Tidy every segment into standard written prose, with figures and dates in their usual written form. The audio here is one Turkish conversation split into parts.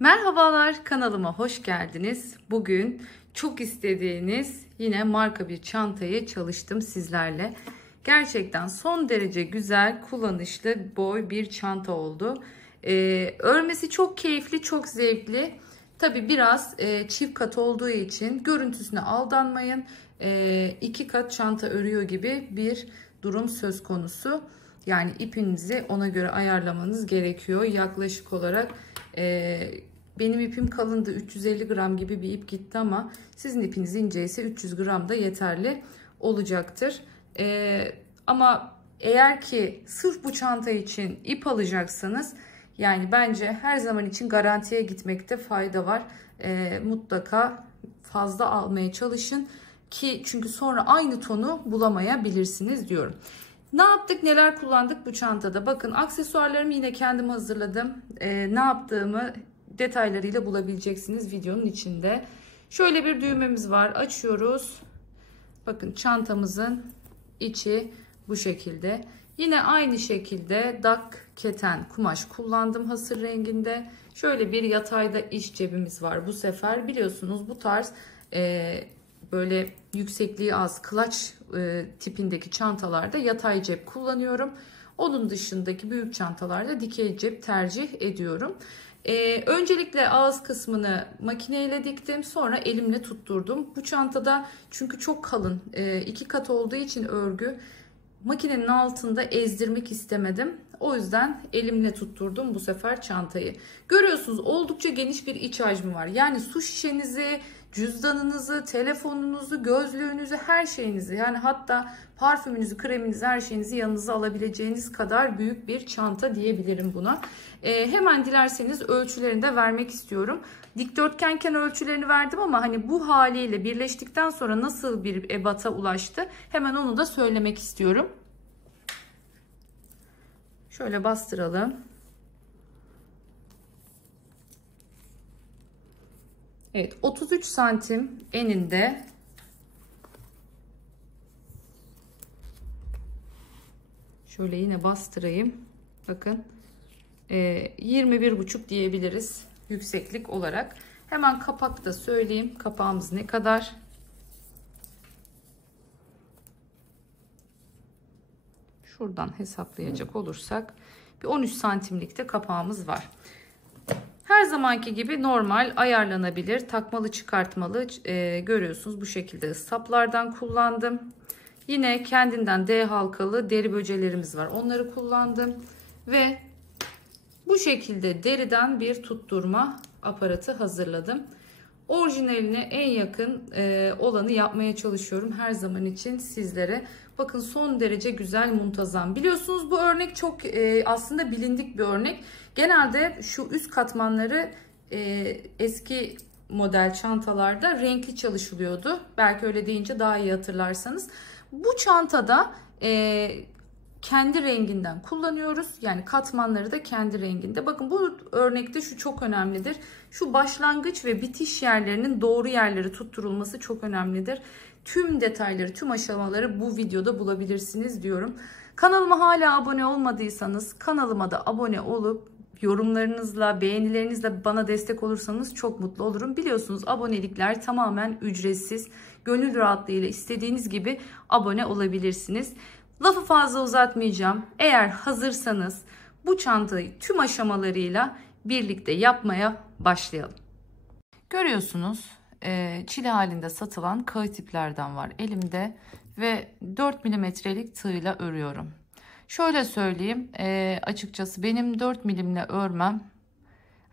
Merhabalar, kanalıma hoş geldiniz. Bugün çok istediğiniz yine marka bir çantayı çalıştım sizlerle. Gerçekten son derece güzel, kullanışlı boy bir çanta oldu. Örmesi çok keyifli, çok zevkli. Tabi biraz çift kat olduğu için görüntüsüne aldanmayın. 2 kat çanta örüyor gibi bir durum söz konusu. Yani ipinizi ona göre ayarlamanız gerekiyor. Yaklaşık olarak benim ipim kalındı, 350 gram gibi bir ip gitti ama sizin ipiniz ince ise 300 gram da yeterli olacaktır. Ama eğer ki sırf bu çanta için ip alacaksanız yani bence her zaman için garantiye gitmekte fayda var. Mutlaka fazla almaya çalışın ki çünkü sonra aynı tonu bulamayabilirsiniz diyorum. Ne yaptık, neler kullandık bu çantada? Bakın, aksesuarlarımı yine kendim hazırladım. Ne yaptığımı detaylarıyla bulabileceksiniz videonun içinde. Şöyle bir düğmemiz var. Açıyoruz. Bakın, çantamızın içi bu şekilde. Yine aynı şekilde dak keten kumaş kullandım hasır renginde. Şöyle bir yatayda iç cebimiz var bu sefer. Biliyorsunuz bu tarz böyle yüksekliği az clutch tipindeki çantalarda yatay cep kullanıyorum. Onun dışındaki büyük çantalarda dikey cep tercih ediyorum. Öncelikle ağız kısmını makineyle diktim. Sonra elimle tutturdum. Bu çantada çünkü çok kalın 2 kat olduğu için örgü makinenin altında ezdirmek istemedim. O yüzden elimle tutturdum bu sefer çantayı. Görüyorsunuz oldukça geniş bir iç hacmi var. Yani su şişenizi, cüzdanınızı, telefonunuzu, gözlüğünüzü, her şeyinizi, yani hatta parfümünüzü, kreminizi, her şeyinizi yanınıza alabileceğiniz kadar büyük bir çanta diyebilirim buna. Hemen dilerseniz ölçülerini de vermek istiyorum. Dikdörtgenken ölçülerini verdim ama hani bu haliyle birleştikten sonra nasıl bir ebata ulaştı hemen onu da söylemek istiyorum. Şöyle bastıralım. Evet, 33 santim eninde, şöyle yine bastırayım. Bakın 21,5 diyebiliriz yükseklik olarak. Hemen kapak da söyleyeyim. Kapağımız ne kadar? Şuradan hesaplayacak olursak bir 13 santimlikte kapağımız var. Her zamanki gibi normal ayarlanabilir takmalı çıkartmalı görüyorsunuz bu şekilde saplardan kullandım. Yine kendinden D halkalı deri böcelerimiz var, onları kullandım ve bu şekilde deriden bir tutturma aparatı hazırladım. Orijinaline en yakın olanı yapmaya çalışıyorum her zaman için sizlere. Bakın, son derece güzel, muntazam. Biliyorsunuz bu örnek çok aslında bilindik bir örnek. Genelde şu üst katmanları eski model çantalarda renkli çalışılıyordu. Belki öyle deyince daha iyi hatırlarsanız. Bu çantada kendi renginden kullanıyoruz. Yani katmanları da kendi renginde. Bakın, bu örnekte şu çok önemlidir. Şu başlangıç ve bitiş yerlerinin doğru yerlere tutturulması çok önemlidir. Tüm detayları, tüm aşamaları bu videoda bulabilirsiniz diyorum. Kanalıma hala abone olmadıysanız kanalıma da abone olup yorumlarınızla, beğenilerinizle bana destek olursanız çok mutlu olurum. Biliyorsunuz abonelikler tamamen ücretsiz. Gönül rahatlığıyla istediğiniz gibi abone olabilirsiniz. Lafı fazla uzatmayacağım. Eğer hazırsanız bu çantayı tüm aşamalarıyla birlikte yapmaya başlayalım. Görüyorsunuz çile halinde satılan kağıt iplerden var elimde ve 4 milimetrelik tığla örüyorum. Şöyle söyleyeyim, açıkçası benim 4 milimle örmem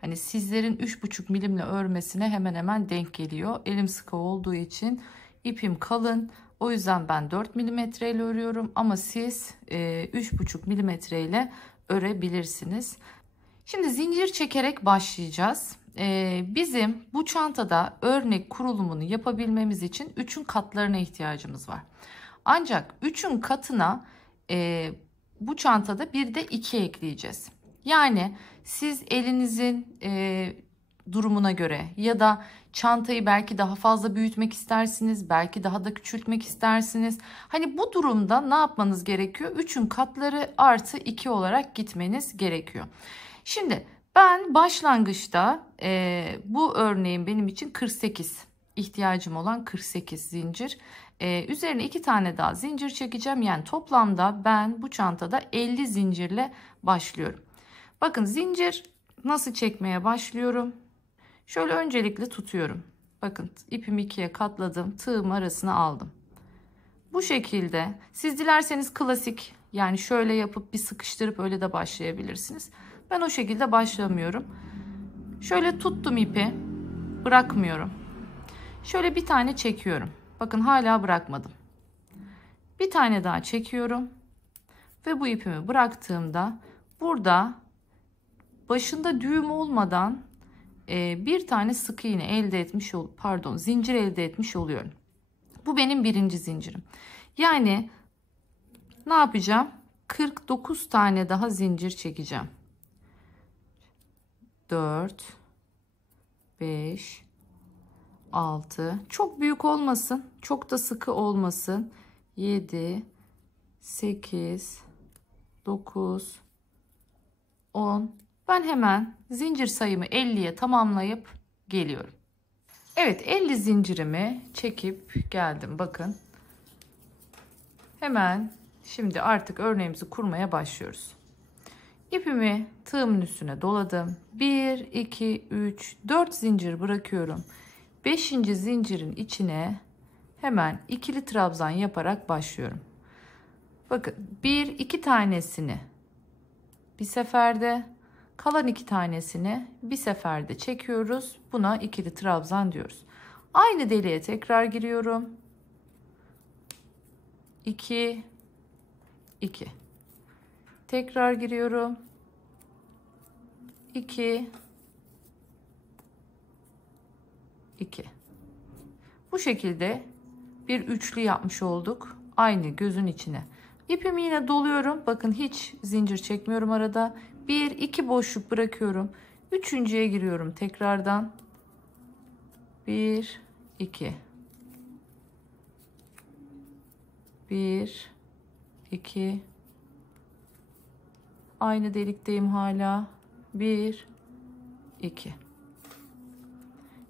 hani sizlerin 3,5 milimle örmesine hemen hemen denk geliyor. Elim sıkı olduğu için ipim kalın. O yüzden ben 4 milimetre ile örüyorum ama siz 3,5 milimetre ile örebilirsiniz. Şimdi zincir çekerek başlayacağız. Bizim bu çantada örnek kurulumunu yapabilmemiz için 3'ün katlarına ihtiyacımız var. Ancak 3'ün katına bu çantada bir de 2 ekleyeceğiz. Yani siz elinizin durumuna göre ya da çantayı belki daha fazla büyütmek istersiniz, belki daha da küçültmek istersiniz. Hani bu durumda ne yapmanız gerekiyor? 3'ün katları artı 2 olarak gitmeniz gerekiyor. Şimdi Ben başlangıçta bu örneğin benim için 48 ihtiyacım olan 48 zincir. Üzerine 2 tane daha zincir çekeceğim. Yani toplamda ben bu çantada 50 zincirle başlıyorum. Bakın zincir nasıl çekmeye başlıyorum. Şöyle öncelikle tutuyorum. Bakın ipimi ikiye katladım. Tığım arasına aldım. Bu şekilde siz dilerseniz klasik yani şöyle yapıp bir sıkıştırıp öyle de başlayabilirsiniz. Ben o şekilde başlamıyorum. Şöyle tuttum ipi, bırakmıyorum. Şöyle bir tane çekiyorum. Bakın hala bırakmadım. Bir tane daha çekiyorum. Ve bu ipimi bıraktığımda burada başında düğüm olmadan bir tane sık iğne elde etmiş zincir elde etmiş oluyorum. Bu benim birinci zincirim. Yani ne yapacağım? 49 tane daha zincir çekeceğim. 4 5 6 çok büyük olmasın, çok da sıkı olmasın. 7 8 9 10. Ben hemen zincir sayımı 50'ye tamamlayıp geliyorum. Evet, 50 zincirimi çekip geldim. Bakın. Hemen şimdi artık örneğimizi kurmaya başlıyoruz. İpimi tığımın üstüne doladım. 1 2 3 4 zincir bırakıyorum. 5. zincirin içine hemen ikili trabzan yaparak başlıyorum. Bakın 1 2 tanesini bir seferde, kalan 2 tanesini bir seferde çekiyoruz. Buna ikili trabzan diyoruz. Aynı deliğe tekrar giriyorum. 2 2 tekrar giriyorum. 2 2 bu şekilde bir üçlü yapmış olduk. Aynı gözün içine. İpimi yine doluyorum. Bakın hiç zincir çekmiyorum arada. 1 2 boşluk bırakıyorum. Üçüncüye giriyorum tekrardan. 1 2 1 2 aynı delikteyim hala. 1 2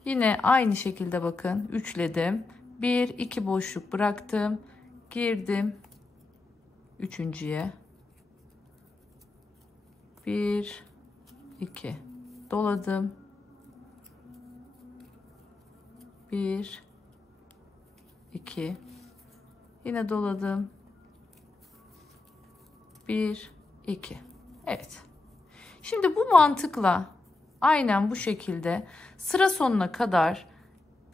yine aynı şekilde bakın üçledim. 1 2 boşluk bıraktım. Girdim. Üçüncüye. 1 2 doladım. 1 2 yine doladım. 1 2 evet. Şimdi bu mantıkla aynen bu şekilde sıra sonuna kadar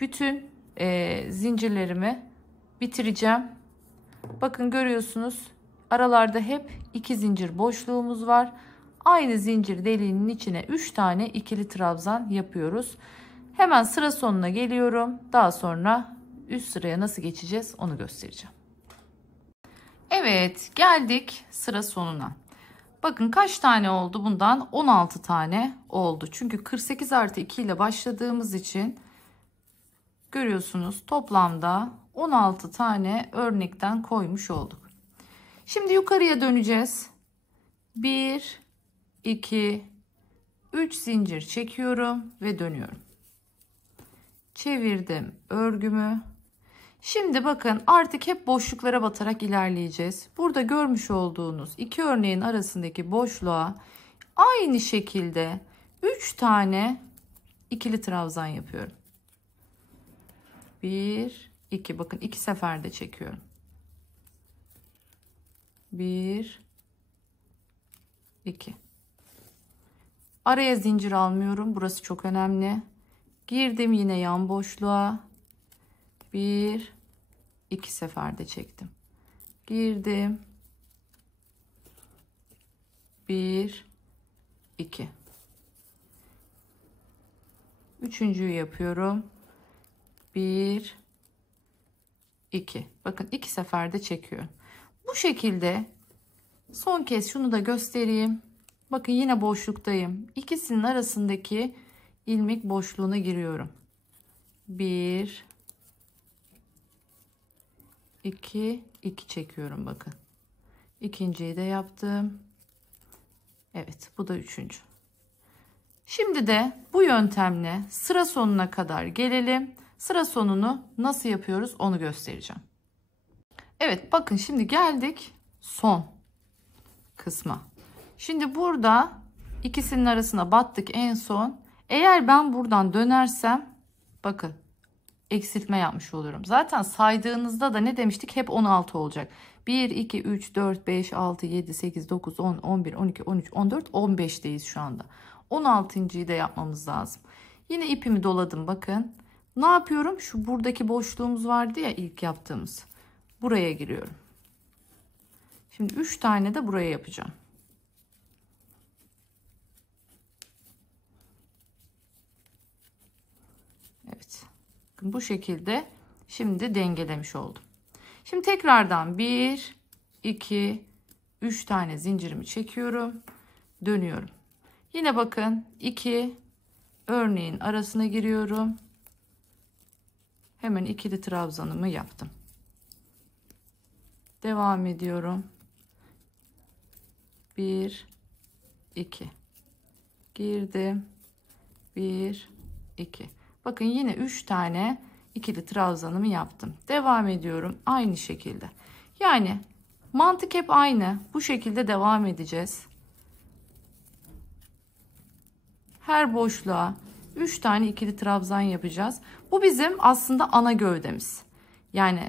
bütün zincirlerimi bitireceğim. Bakın görüyorsunuz aralarda hep 2 zincir boşluğumuz var. Aynı zincir deliğinin içine 3 tane ikili trabzan yapıyoruz. Hemen sıra sonuna geliyorum. Daha sonra üst sıraya nasıl geçeceğiz onu göstereceğim. Evet, geldik sıra sonuna. Bakın kaç tane oldu bundan? 16 tane oldu. Çünkü 48 artı 2 ile başladığımız için görüyorsunuz toplamda 16 tane örnekten koymuş olduk. Şimdi yukarıya döneceğiz. 1 2 3 zincir çekiyorum ve dönüyorum. Çevirdim örgümü. Şimdi bakın artık hep boşluklara batarak ilerleyeceğiz. Burada görmüş olduğunuz iki örneğin arasındaki boşluğa aynı şekilde 3 tane ikili trabzan yapıyorum. 1 2 bakın 2 seferde çekiyorum. 1 2 araya zincir almıyorum. Burası çok önemli. Girdim yine yan boşluğa. 1 2 seferde çektim. Girdim. 1 2 üçüncüyü yapıyorum. 1 2 bakın 2 seferde çekiyorum. Bu şekilde son kez şunu da göstereyim. Bakın yine boşluktayım. İkisinin arasındaki ilmek boşluğuna giriyorum. 1 2 2 çekiyorum bakın. İkinciyi de yaptım. Evet, bu da üçüncü. Şimdi de bu yöntemle sıra sonuna kadar gelelim. Sıra sonunu nasıl yapıyoruz onu göstereceğim. Evet, bakın şimdi geldik son kısma. Şimdi burada ikisinin arasına battık en son. Eğer ben buradan dönersem bakın eksiltme yapmış oluyorum. Zaten saydığınızda da ne demiştik? Hep 16 olacak. 1, 2, 3, 4, 5, 6, 7, 8, 9, 10, 11, 12, 13, 14, 15'teyiz şu anda. 16.'yı da yapmamız lazım. Yine ipimi doladım bakın. Ne yapıyorum? Şu buradaki boşluğumuz vardı ya ilk yaptığımız. Buraya giriyorum. Şimdi 3 tane de buraya yapacağım. Evet. Bu şekilde şimdi dengelemiş oldum. Şimdi tekrardan 1, 2, 3 tane zincirimi çekiyorum. Dönüyorum. Yine bakın 2 örneğin arasına giriyorum. Hemen ikili trabzanımı yaptım. Devam ediyorum. 1, 2 girdim. 1, 2. Bakın yine 3 tane ikili trabzanımı yaptım. Devam ediyorum aynı şekilde. Yani mantık hep aynı. Bu şekilde devam edeceğiz. Her boşluğa 3 tane ikili trabzan yapacağız. Bu bizim aslında ana gövdemiz. Yani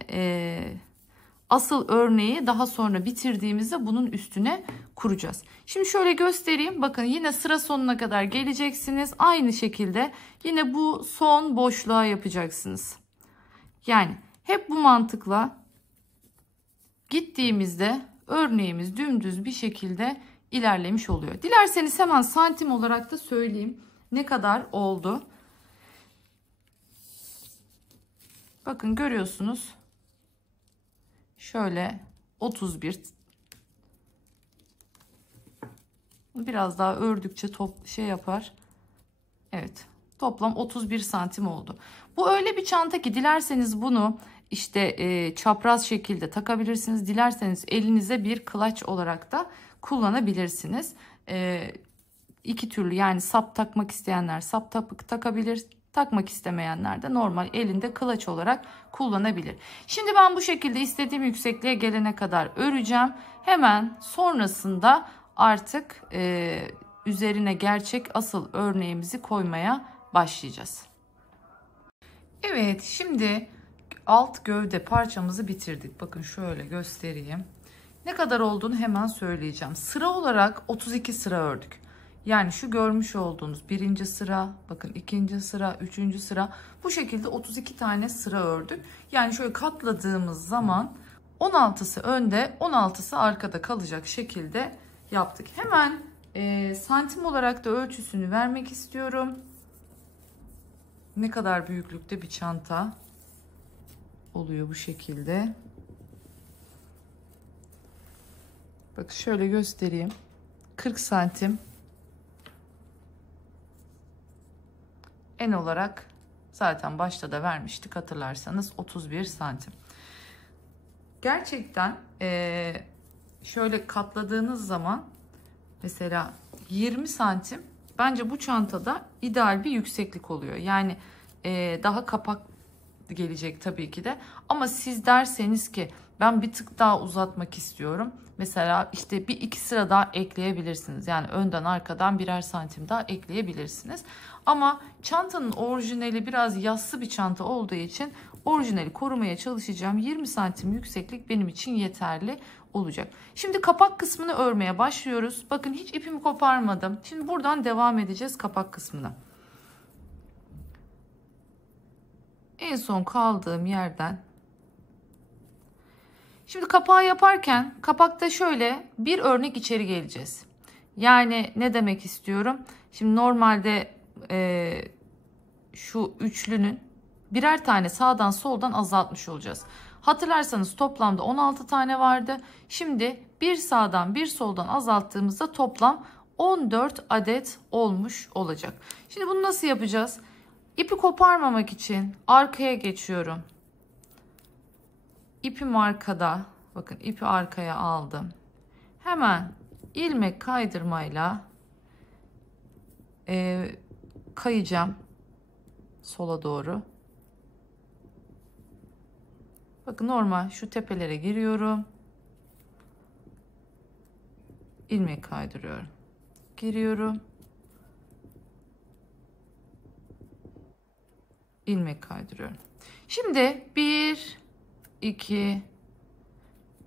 asıl örneği daha sonra bitirdiğimizde bunun üstüne kuracağız. Şimdi şöyle göstereyim. Bakın yine sıra sonuna kadar geleceksiniz. Aynı şekilde yine bu son boşluğa yapacaksınız. Yani hep bu mantıkla gittiğimizde örneğimiz dümdüz bir şekilde ilerlemiş oluyor. Dilerseniz hemen santim olarak da söyleyeyim ne kadar oldu. Bakın görüyorsunuz. Şöyle 31. Biraz daha ördükçe şey yapar. Evet. Toplam 31 santim oldu. Bu öyle bir çanta ki dilerseniz bunu işte çapraz şekilde takabilirsiniz. Dilerseniz elinize bir clutch olarak da kullanabilirsiniz. İki türlü, yani sap takmak isteyenler sap takabilir. Takmak istemeyenler de normal elinde clutch olarak kullanabilir. Şimdi ben bu şekilde istediğim yüksekliğe gelene kadar öreceğim. Hemen sonrasında artık üzerine gerçek asıl örneğimizi koymaya başlayacağız. Evet, şimdi alt gövde parçamızı bitirdik. Bakın şöyle göstereyim. Ne kadar olduğunu hemen söyleyeceğim. Sıra olarak 32 sıra ördük. Yani şu görmüş olduğunuz birinci sıra, bakın ikinci sıra, üçüncü sıra, bu şekilde 32 tane sıra ördük. Yani şöyle katladığımız zaman 16'sı önde, 16'sı arkada kalacak şekilde yaptık. Hemen santim olarak da ölçüsünü vermek istiyorum. Ne kadar büyüklükte bir çanta oluyor bu şekilde. Bak şöyle göstereyim. 40 santim. En olarak zaten başta da vermiştik hatırlarsanız 31 santim. Gerçekten şöyle katladığınız zaman mesela 20 santim bence bu çantada ideal bir yükseklik oluyor. Yani daha kapak gelecek tabii ki de. Ama siz derseniz ki ben bir tık daha uzatmak istiyorum. Mesela işte bir iki sıra daha ekleyebilirsiniz. Yani önden arkadan birer santim daha ekleyebilirsiniz. Ama çantanın orijinali biraz yassı bir çanta olduğu için orijinali korumaya çalışacağım. 20 santim yükseklik benim için yeterli olacak. Şimdi kapak kısmını örmeye başlıyoruz. Bakın hiç ipimi koparmadım. Şimdi buradan devam edeceğiz kapak kısmına. En son kaldığım yerden. Şimdi kapağı yaparken kapakta şöyle bir örnek içeri geleceğiz. Yani ne demek istiyorum? Şimdi normalde şu üçlünün birer tane sağdan soldan azaltmış olacağız. Hatırlarsanız toplamda 16 tane vardı. Şimdi bir sağdan bir soldan azalttığımızda toplam 14 adet olmuş olacak. Şimdi bunu nasıl yapacağız? İpi koparmamak için arkaya geçiyorum. İpim arkada. Bakın ipi arkaya aldım. Hemen ilmek kaydırmayla kayacağım sola doğru. Bakın normal şu tepelere giriyorum. İlmek kaydırıyorum. Giriyorum. İlmek kaydırıyorum. Şimdi 1, 2,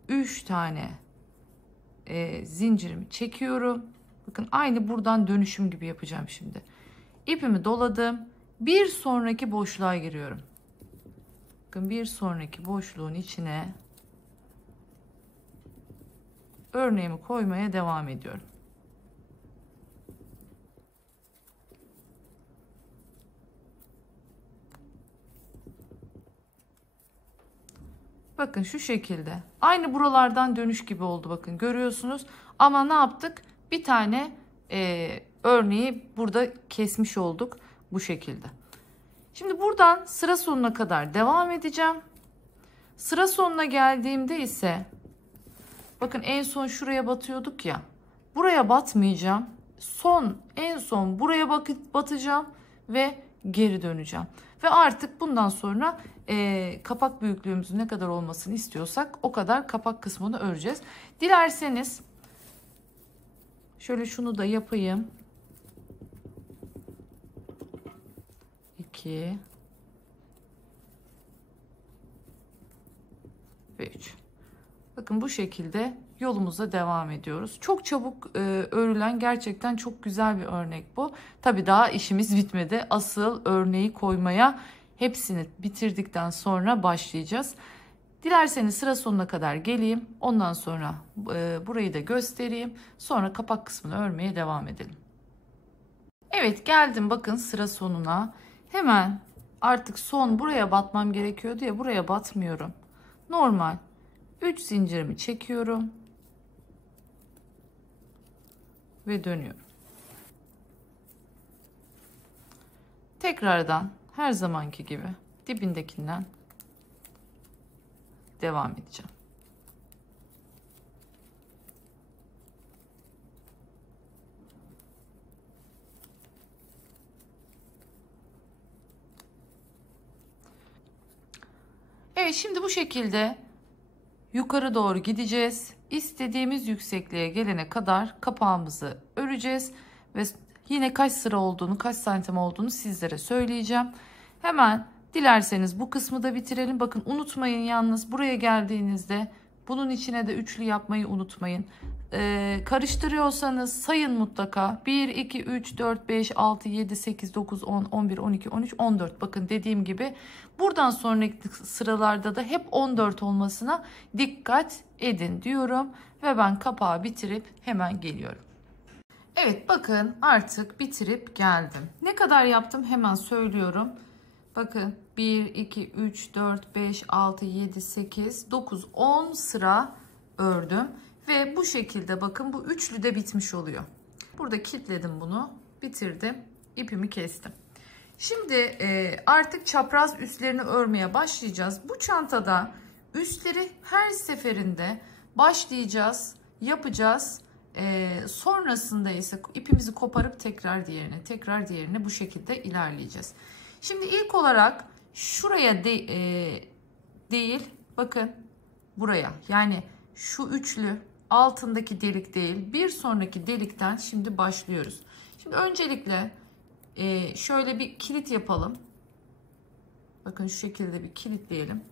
3 tane zincirimi çekiyorum. Bakın aynı buradan dönüşüm gibi yapacağım şimdi. İpimi doladım. Bir sonraki boşluğa giriyorum. Bakın bir sonraki boşluğun içine örneğimi koymaya devam ediyorum. Bakın şu şekilde. Aynı buralardan dönüş gibi oldu, bakın görüyorsunuz. Ama ne yaptık? Bir tane örneği burada kesmiş olduk bu şekilde. Şimdi buradan sıra sonuna kadar devam edeceğim. Sıra sonuna geldiğimde ise bakın en son şuraya batıyorduk ya. Buraya batmayacağım. En son buraya batacağım ve geri döneceğim. Ve artık bundan sonra kapak büyüklüğümüzün ne kadar olmasını istiyorsak o kadar kapak kısmını öreceğiz. Dilerseniz şöyle şunu da yapayım. 2 ve 3. Bakın bu şekilde yolumuza devam ediyoruz. Çok çabuk örülen gerçekten çok güzel bir örnek bu. Tabii daha işimiz bitmedi. Asıl örneği koymaya hepsini bitirdikten sonra başlayacağız. Dilerseniz sıra sonuna kadar geleyim. Ondan sonra burayı da göstereyim. Sonra kapak kısmını örmeye devam edelim. Evet, geldim bakın sıra sonuna. Hemen artık son buraya batmam gerekiyordu ya, buraya batmıyorum. Normal 3 zincirimi çekiyorum ve dönüyorum. Tekrardan her zamanki gibi dibindekinden devam edeceğim. Evet, şimdi bu şekilde yukarı doğru gideceğiz. İstediğimiz yüksekliğe gelene kadar kapağımızı öreceğiz ve yine kaç sıra olduğunu, kaç santim olduğunu sizlere söyleyeceğim. Hemen dilerseniz bu kısmı da bitirelim. Bakın unutmayın, yalnız buraya geldiğinizde bunun içine de üçlü yapmayı unutmayın. Karıştırıyorsanız sayın mutlaka. 1, 2, 3, 4, 5, 6, 7, 8, 9, 10, 11, 12, 13, 14. Bakın dediğim gibi buradan sonraki sıralarda da hep 14 olmasına dikkat edin diyorum. Ve ben kapağı bitirip hemen geliyorum. Evet, bakın artık bitirip geldim. Ne kadar yaptım hemen söylüyorum. Bakın 1, 2, 3, 4, 5, 6, 7, 8, 9, 10 sıra ördüm. Ve bu şekilde bakın bu üçlü de bitmiş oluyor. Burada kilitledim bunu. Bitirdim. İpimi kestim. Şimdi artık çapraz üstlerini örmeye başlayacağız. Bu çantada üstleri her seferinde başlayacağız, yapacağız. Sonrasında ise ipimizi koparıp tekrar diğerine bu şekilde ilerleyeceğiz. Şimdi ilk olarak şuraya değil, bakın buraya, yani şu üçlü altındaki delik değil, bir sonraki delikten şimdi başlıyoruz. Şimdi öncelikle şöyle bir kilit yapalım. Bakın şu şekilde bir kilitleyelim.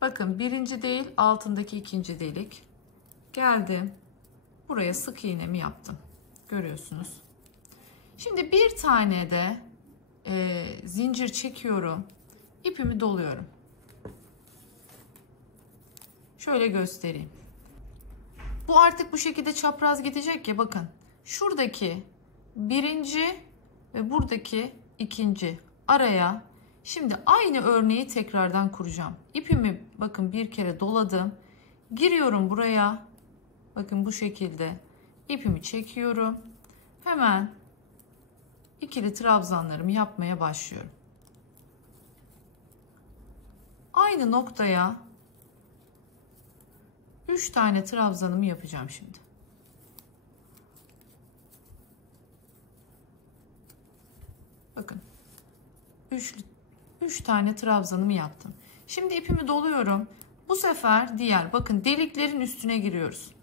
Bakın birinci değil, altındaki ikinci delik. Geldim. Buraya sık iğnemi yaptım. Görüyorsunuz. Şimdi bir tane de zincir çekiyorum. İpimi doluyorum. Şöyle göstereyim. Bu artık bu şekilde çapraz gidecek ya, bakın. Şuradaki birinci ve buradaki ikinci araya şimdi aynı örneği tekrardan kuracağım. İpimi bakın bir kere doladım. Giriyorum buraya. Bakın bu şekilde ipimi çekiyorum. Hemen ikili trabzanlarımı yapmaya başlıyorum. Aynı noktaya 3 tane trabzanımı yapacağım şimdi. 3 tane trabzanımı yaptım. Şimdi ipimi doluyorum. Bu sefer diğer, bakın, deliklerin üstüne giriyoruz.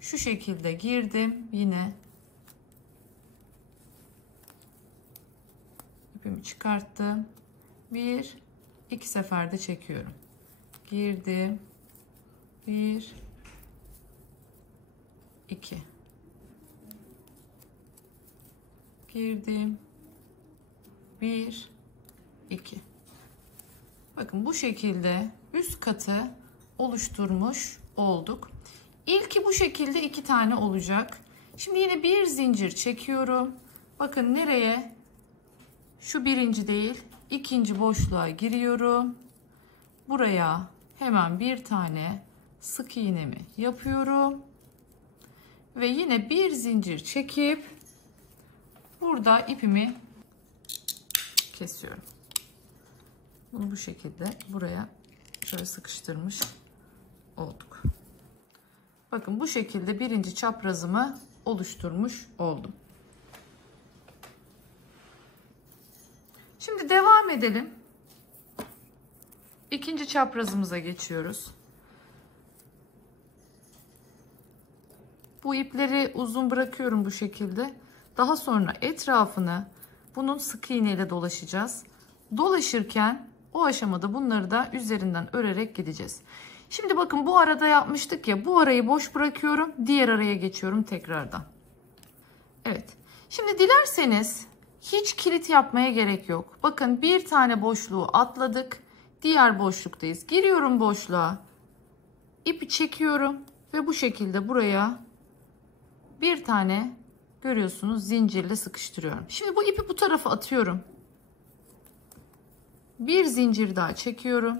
Şu şekilde girdim. Yine ipimi çıkarttım. 1-2 seferde çekiyorum. Girdim. 1 2 girdim. 1 2. Bakın bu şekilde üst katı oluşturmuş olduk. İlki bu şekilde 2 tane olacak. Şimdi yine bir zincir çekiyorum. Bakın nereye? Şu birinci değil, ikinci boşluğa giriyorum. Buraya hemen bir tane sık iğnemi yapıyorum. Ve yine bir zincir çekip burada ipimi kesiyorum. Bunu bu şekilde buraya şöyle sıkıştırmış olduk. Bakın bu şekilde birinci çaprazımı oluşturmuş oldum. Şimdi devam edelim. İkinci çaprazımıza geçiyoruz. Bu ipleri uzun bırakıyorum bu şekilde. Daha sonra etrafını bunun sık iğne ile dolaşacağız. Dolaşırken o aşamada bunları da üzerinden örerek gideceğiz. Şimdi bakın bu arada yapmıştık ya, bu arayı boş bırakıyorum. Diğer araya geçiyorum tekrardan. Evet. Şimdi dilerseniz hiç kilit yapmaya gerek yok. Bakın bir tane boşluğu atladık. Diğer boşluktayız. Giriyorum boşluğa. İpi çekiyorum ve bu şekilde buraya bir tane, görüyorsunuz, zincirle sıkıştırıyorum. Şimdi bu ipi bu tarafa atıyorum. Bir zincir daha çekiyorum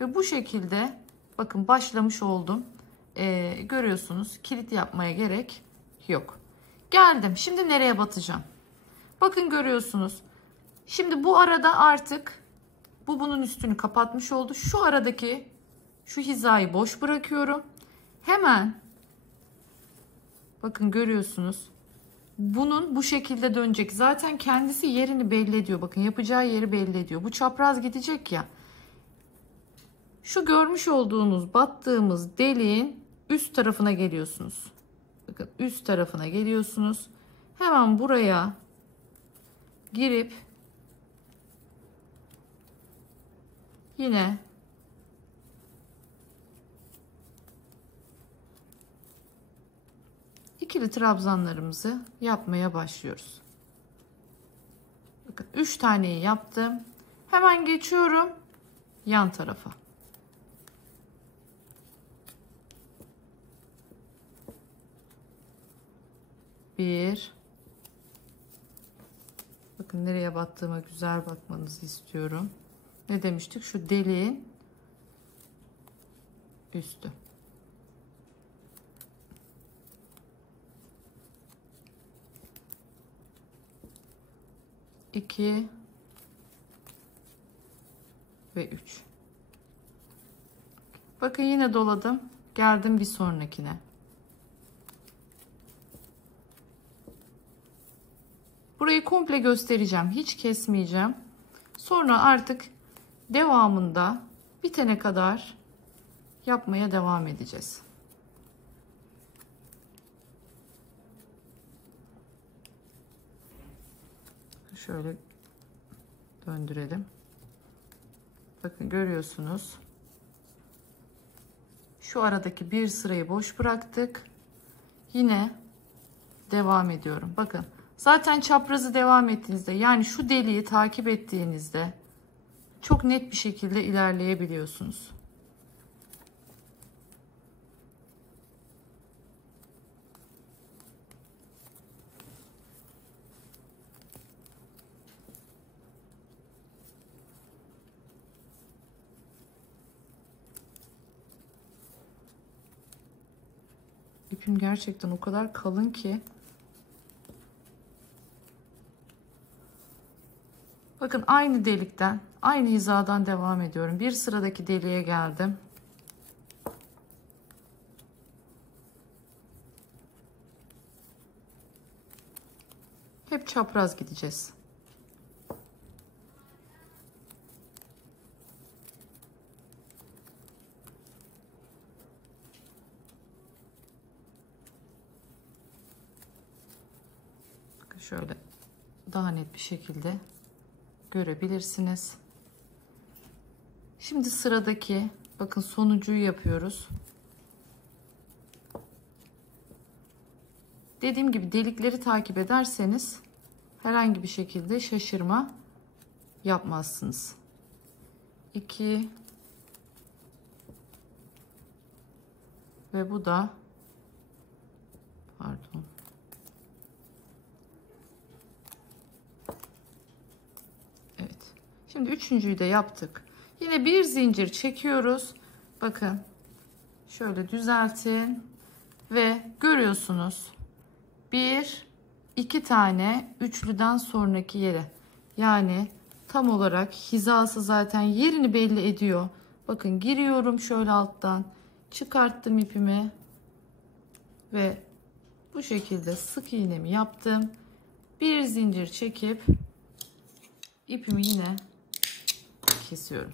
ve bu şekilde bakın başlamış oldum. Görüyorsunuz, kilit yapmaya gerek yok. Geldim. Şimdi nereye batacağım? Bakın görüyorsunuz. Şimdi bu arada artık bunun üstünü kapatmış oldu. Şu aradaki şu hizayı boş bırakıyorum. Hemen bakın görüyorsunuz. Bunun bu şekilde dönecek. Zaten kendisi yerini belli ediyor. Bakın yapacağı yeri belli ediyor. Bu çapraz gidecek ya. Şu görmüş olduğunuz battığımız deliğin üst tarafına geliyorsunuz. Bakın üst tarafına geliyorsunuz. Hemen buraya girip yine ikili trabzanlarımızı yapmaya başlıyoruz. Bakın 3 taneyi yaptım. Hemen geçiyorum yan tarafa. Bir. Bakın nereye battığıma güzel bakmanızı istiyorum. Ne demiştik? Şu deliğin üstü. 2 ve 3. Bakın yine doladım. Geldim bir sonrakine. Burayı komple göstereceğim. Hiç kesmeyeceğim. Sonra artık devamında bitene kadar yapmaya devam edeceğiz. Şöyle döndürelim. Bakın görüyorsunuz. Şu aradaki bir sırayı boş bıraktık. Yine devam ediyorum. Bakın zaten çaprazı devam ettiğinizde, yani şu deliği takip ettiğinizde çok net bir şekilde ilerleyebiliyorsunuz. İpim gerçekten o kadar kalın ki. Bakın aynı delikten, aynı hizadan devam ediyorum. Bir sıradaki deliğe geldim. Hep çapraz gideceğiz. Şöyle daha net bir şekilde görebilirsiniz. Şimdi sıradaki, bakın sonuncuyu yapıyoruz. Dediğim gibi delikleri takip ederseniz herhangi bir şekilde şaşırma yapmazsınız. 2 ve bu da, pardon, evet. Şimdi üçüncüyü de yaptık. Yine bir zincir çekiyoruz. Bakın şöyle düzeltin ve görüyorsunuz. Bir, iki tane üçlüden sonraki yere, yani tam olarak hizası zaten yerini belli ediyor. Bakın giriyorum şöyle alttan, çıkarttım ipimi ve bu şekilde sık iğnemi yaptım. Bir zincir çekip ipimi yine kesiyorum.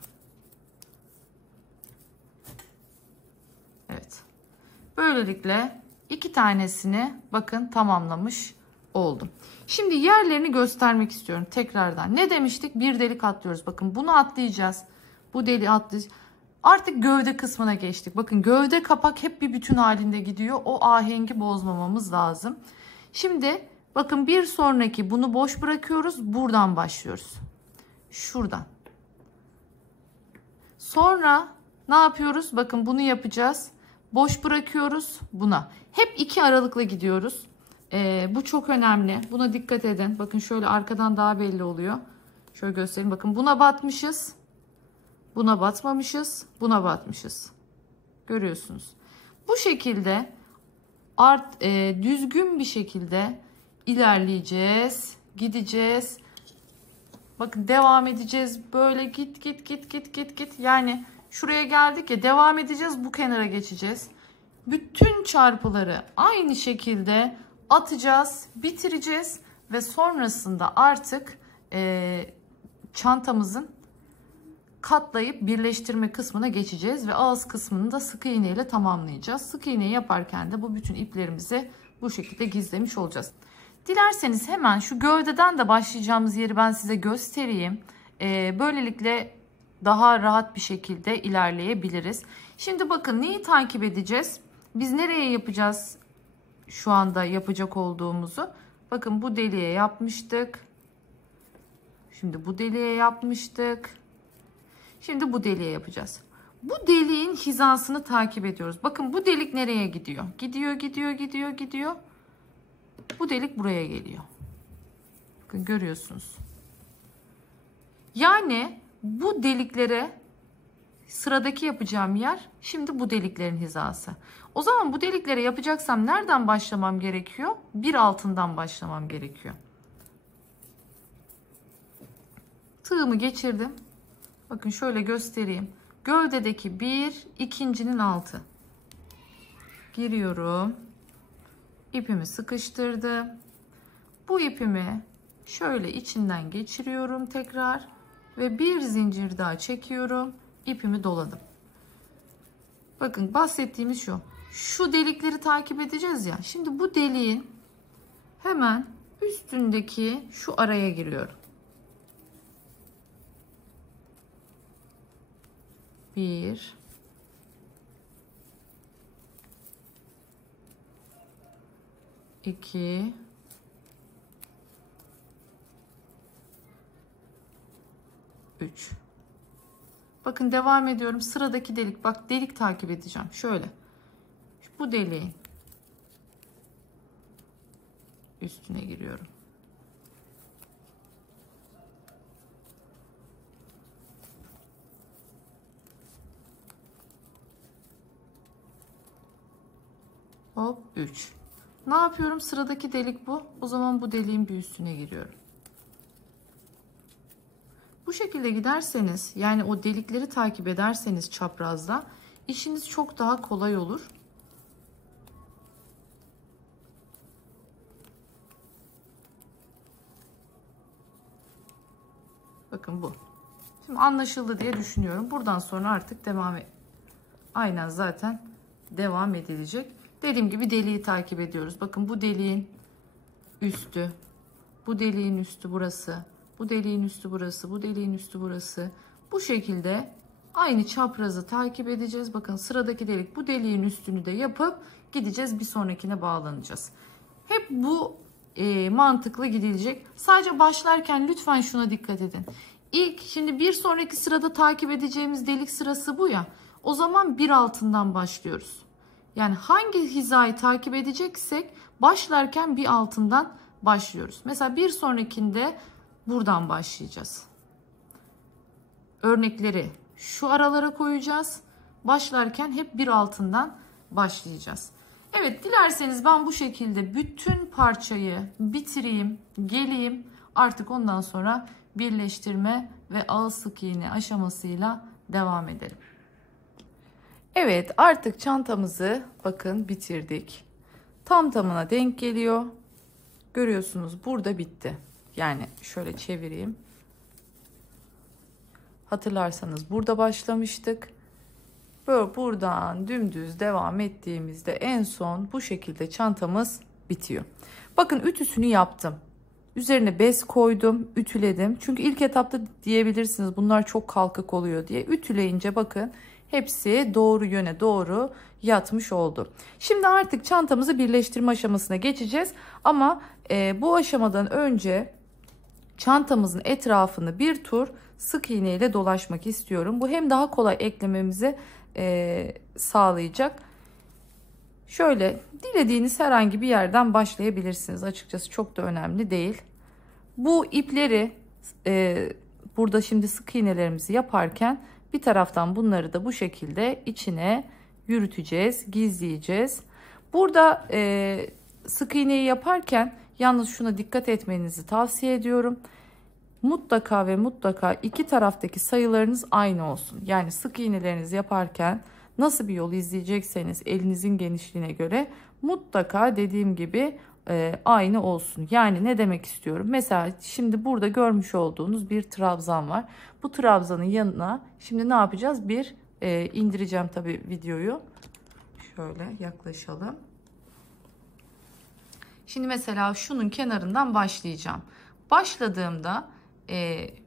Evet. Böylelikle iki tanesini bakın tamamlamış oldum. Şimdi yerlerini göstermek istiyorum tekrardan. Ne demiştik? Bir delik atlıyoruz. Bakın bunu atlayacağız. Bu deliği atlayacağız. Artık gövde kısmına geçtik. Bakın gövde kapak hep bir bütün halinde gidiyor. O ahengi bozmamamız lazım. Şimdi bakın bir sonraki, bunu boş bırakıyoruz. Buradan başlıyoruz. Şuradan. Sonra ne yapıyoruz? Bakın bunu yapacağız. Boş bırakıyoruz buna. Hep iki aralıkla gidiyoruz. Bu çok önemli. Buna dikkat edin. Bakın şöyle arkadan daha belli oluyor. Şöyle göstereyim. Bakın buna batmışız. Buna batmamışız. Buna batmışız. Görüyorsunuz. Bu şekilde düzgün bir şekilde ilerleyeceğiz. Gideceğiz. Bakın devam edeceğiz. Böyle git. Yani şuraya geldik ya, devam edeceğiz. Bu kenara geçeceğiz. Bütün çarpıları aynı şekilde atacağız. Bitireceğiz. Ve sonrasında artık çantamızın katlayıp birleştirme kısmına geçeceğiz. Ve ağız kısmını da sık iğne ile tamamlayacağız. Sık iğneyi yaparken de bu bütün iplerimizi bu şekilde gizlemiş olacağız. Dilerseniz hemen şu gövdeden de başlayacağımız yeri ben size göstereyim. Böylelikle daha rahat bir şekilde ilerleyebiliriz. Şimdi bakın neyi takip edeceğiz? Biz nereye yapacağız şu anda yapacak olduğumuzu? Bakın bu deliğe yapmıştık. Şimdi bu deliğe yapmıştık. Şimdi bu deliğe yapacağız. Bu deliğin hizasını takip ediyoruz. Bakın bu delik nereye gidiyor? Gidiyor. Bu delik buraya geliyor. Bakın görüyorsunuz. Yani bu deliklere, sıradaki yapacağım yer şimdi bu deliklerin hizası. O zaman bu deliklere yapacaksam nereden başlamam gerekiyor? Bir altından başlamam gerekiyor. Tığımı geçirdim. Bakın şöyle göstereyim. Gövdedeki bir, ikincinin altı. Giriyorum. İpimi sıkıştırdım. Bu ipimi şöyle içinden geçiriyorum tekrar ve bir zincir daha çekiyorum. İpimi doladım. Bakın bahsettiğimiz şu. Şu delikleri takip edeceğiz ya. Şimdi bu deliğin hemen üstündeki şu araya giriyorum. 1 2 3. Bakın devam ediyorum. Sıradaki delik. Bak delik takip edeceğim. Şöyle. Bu deliğin üstüne giriyorum. Hop 3. Ne yapıyorum? Sıradaki delik bu. O zaman bu deliğin bir üstüne giriyorum. Bu şekilde giderseniz, yani o delikleri takip ederseniz çaprazda, işiniz çok daha kolay olur. Bakın bu. Şimdi anlaşıldı diye düşünüyorum. Buradan sonra artık aynen zaten devam edilecek. Dediğim gibi deliği takip ediyoruz. Bakın bu deliğin üstü. Bu deliğin üstü burası. Bu deliğin üstü burası. Bu deliğin üstü burası. Bu şekilde aynı çaprazı takip edeceğiz. Bakın sıradaki delik, bu deliğin üstünü de yapıp gideceğiz. Bir sonrakine bağlanacağız. Hep bu mantıklı gidilecek. Sadece başlarken lütfen şuna dikkat edin. Şimdi bir sonraki sırada takip edeceğimiz delik sırası bu ya. O zaman bir altından başlıyoruz. Yani hangi hizayı takip edeceksek başlarken bir altından başlıyoruz. Mesela bir sonrakinde buradan başlayacağız. Örnekleri şu aralara koyacağız. Başlarken hep bir altından başlayacağız. Evet, dilerseniz ben bu şekilde bütün parçayı bitireyim, geleyim. Artık ondan sonra birleştirme ve ağız sık iğne aşamasıyla devam edelim. Evet, artık çantamızı bakın bitirdik. Tam tamına denk geliyor. Görüyorsunuz, burada bitti. Yani şöyle çevireyim. Hatırlarsanız burada başlamıştık. Böyle buradan dümdüz devam ettiğimizde en son bu şekilde çantamız bitiyor. Bakın ütüsünü yaptım. Üzerine bez koydum, ütüledim. Çünkü ilk etapta diyebilirsiniz bunlar çok kalkık oluyor diye. Ütüleyince bakın hepsi doğru yöne doğru yatmış oldu. Şimdi artık çantamızı birleştirme aşamasına geçeceğiz. Ama bu aşamadan önce çantamızın etrafını bir tur sık iğne ile dolaşmak istiyorum. Bu hem daha kolay eklememizi sağlayacak. Şöyle dilediğiniz herhangi bir yerden başlayabilirsiniz. Açıkçası çok da önemli değil. Bu ipleri burada şimdi sık iğnelerimizi yaparken bir taraftan bunları da bu şekilde içine yürüteceğiz, gizleyeceğiz. Burada sık iğneyi yaparken yalnız şuna dikkat etmenizi tavsiye ediyorum. Mutlaka ve mutlaka iki taraftaki sayılarınız aynı olsun. Yani sık iğnelerinizi yaparken nasıl bir yol izleyecekseniz elinizin genişliğine göre mutlaka dediğim gibi aynı olsun. Yani ne demek istiyorum? Mesela şimdi burada görmüş olduğunuz bir trabzan var. Bu trabzanın yanına şimdi ne yapacağız? İndireceğim tabii videoyu. Şöyle yaklaşalım. Şimdi mesela şunun kenarından başlayacağım. Başladığımda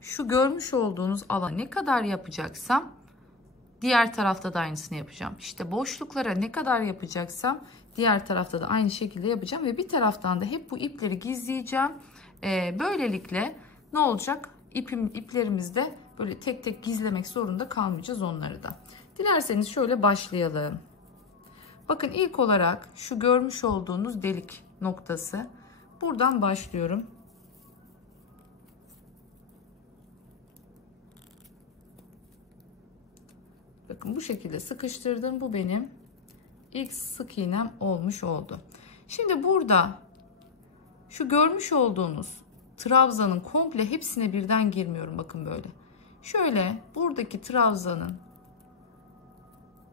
şu görmüş olduğunuz alan ne kadar yapacaksam diğer tarafta da aynısını yapacağım. İşte boşluklara ne kadar yapacaksam diğer tarafta da aynı şekilde yapacağım ve bir taraftan da hep bu ipleri gizleyeceğim. Böylelikle ne olacak? İplerimizde böyle tek tek gizlemek zorunda kalmayacağız onları da. Dilerseniz şöyle başlayalım. Bakın ilk olarak şu görmüş olduğunuz delik noktası. Buradan başlıyorum. Bakın bu şekilde sıkıştırdım. Bu benim ilk sık iğnem olmuş oldu. Şimdi burada şu görmüş olduğunuz trabzanın komple hepsine birden girmiyorum. Bakın böyle. Şöyle buradaki trabzanın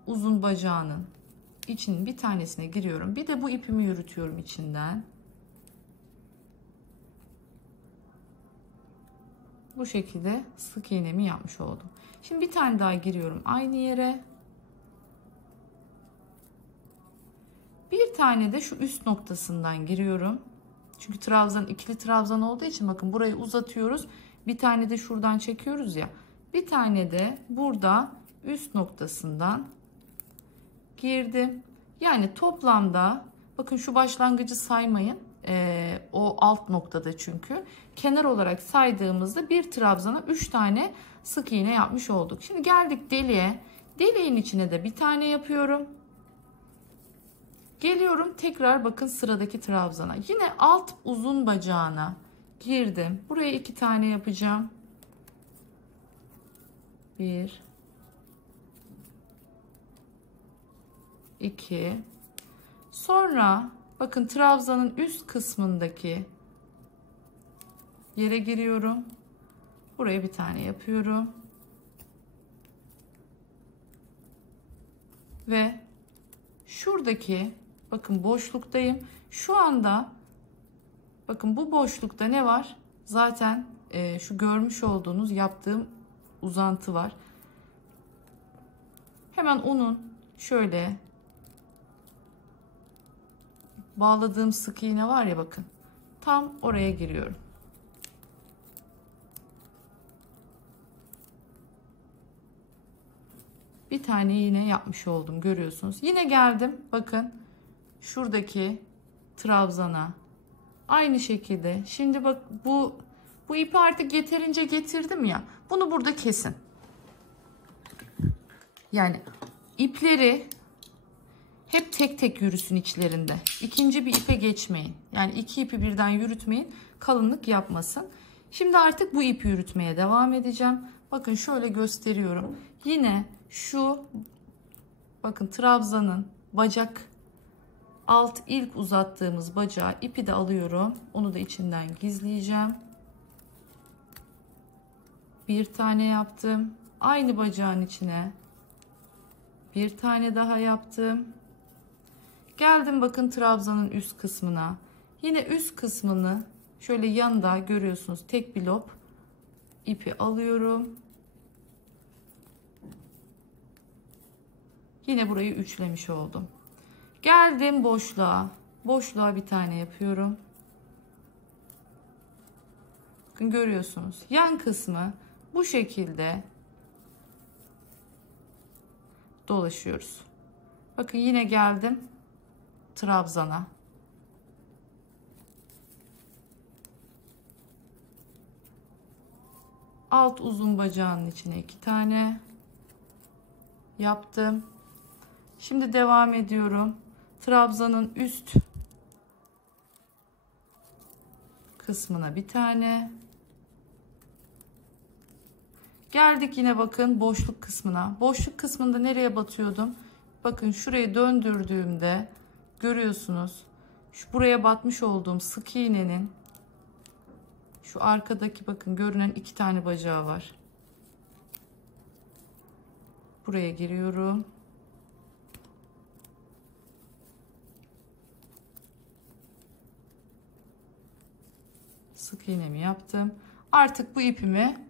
uzun bacağının içinin bir tanesine giriyorum. Bir de bu ipimi yürütüyorum içinden. Bu şekilde sık iğnemi yapmış oldum. Şimdi bir tane daha giriyorum aynı yere. Bir tane de şu üst noktasından giriyorum. Çünkü trabzan ikili trabzan olduğu için bakın burayı uzatıyoruz. Bir tane de şuradan çekiyoruz ya. Bir tane de burada üst noktasından girdim. Yani toplamda bakın şu başlangıcı saymayın. O alt noktada çünkü. Kenar olarak saydığımızda bir trabzana 3 tane sık iğne yapmış olduk. Şimdi geldik deliğe. Deliğin içine de bir tane yapıyorum. Geliyorum tekrar bakın sıradaki trabzana. Yine alt uzun bacağına girdim. Buraya 2 tane yapacağım. 1 2 Sonra bakın trabzanın üst kısmındaki yere giriyorum. Buraya bir tane yapıyorum. Ve şuradaki bakın boşluktayım. Şu anda bakın bu boşlukta ne var? Zaten şu görmüş olduğunuz yaptığım uzantı var. Hemen onun şöyle bağladığım sık iğne var ya bakın. Tam oraya giriyorum. Bir tane yine yapmış oldum, görüyorsunuz. Yine geldim bakın şuradaki trabzana. Aynı şekilde. Şimdi bak bu ipi artık yeterince getirdim ya. Bunu burada kesin. Yani ipleri hep tek tek yürüsün içlerinde. İkinci bir ipe geçmeyin. Yani iki ipi birden yürütmeyin. Kalınlık yapmasın. Şimdi artık bu ipi yürütmeye devam edeceğim. Bakın şöyle gösteriyorum. Yine şu bakın trabzanın bacak alt ilk uzattığımız bacağı ipi de alıyorum. Onu da içinden gizleyeceğim. Bir tane yaptım. Aynı bacağın içine bir tane daha yaptım. Geldim bakın trabzanın üst kısmına. Yine üst kısmını şöyle yanında görüyorsunuz, tek bir lob ipi alıyorum. Yine burayı üçlemiş oldum. Geldim boşluğa. Boşluğa bir tane yapıyorum. Bakın görüyorsunuz. Yan kısmı bu şekilde dolaşıyoruz. Bakın yine geldim trabzana. Alt uzun bacağının içine 2 tane yaptım. Şimdi devam ediyorum. Trabzanın üst kısmına bir tane. Geldik yine bakın boşluk kısmına. Boşluk kısmında nereye batıyordum? Bakın şurayı döndürdüğümde görüyorsunuz. Şu buraya batmış olduğum sık iğnenin şu arkadaki bakın görünen 2 tane bacağı var. Buraya giriyorum. Sık iğnemi yaptım. Artık bu ipimi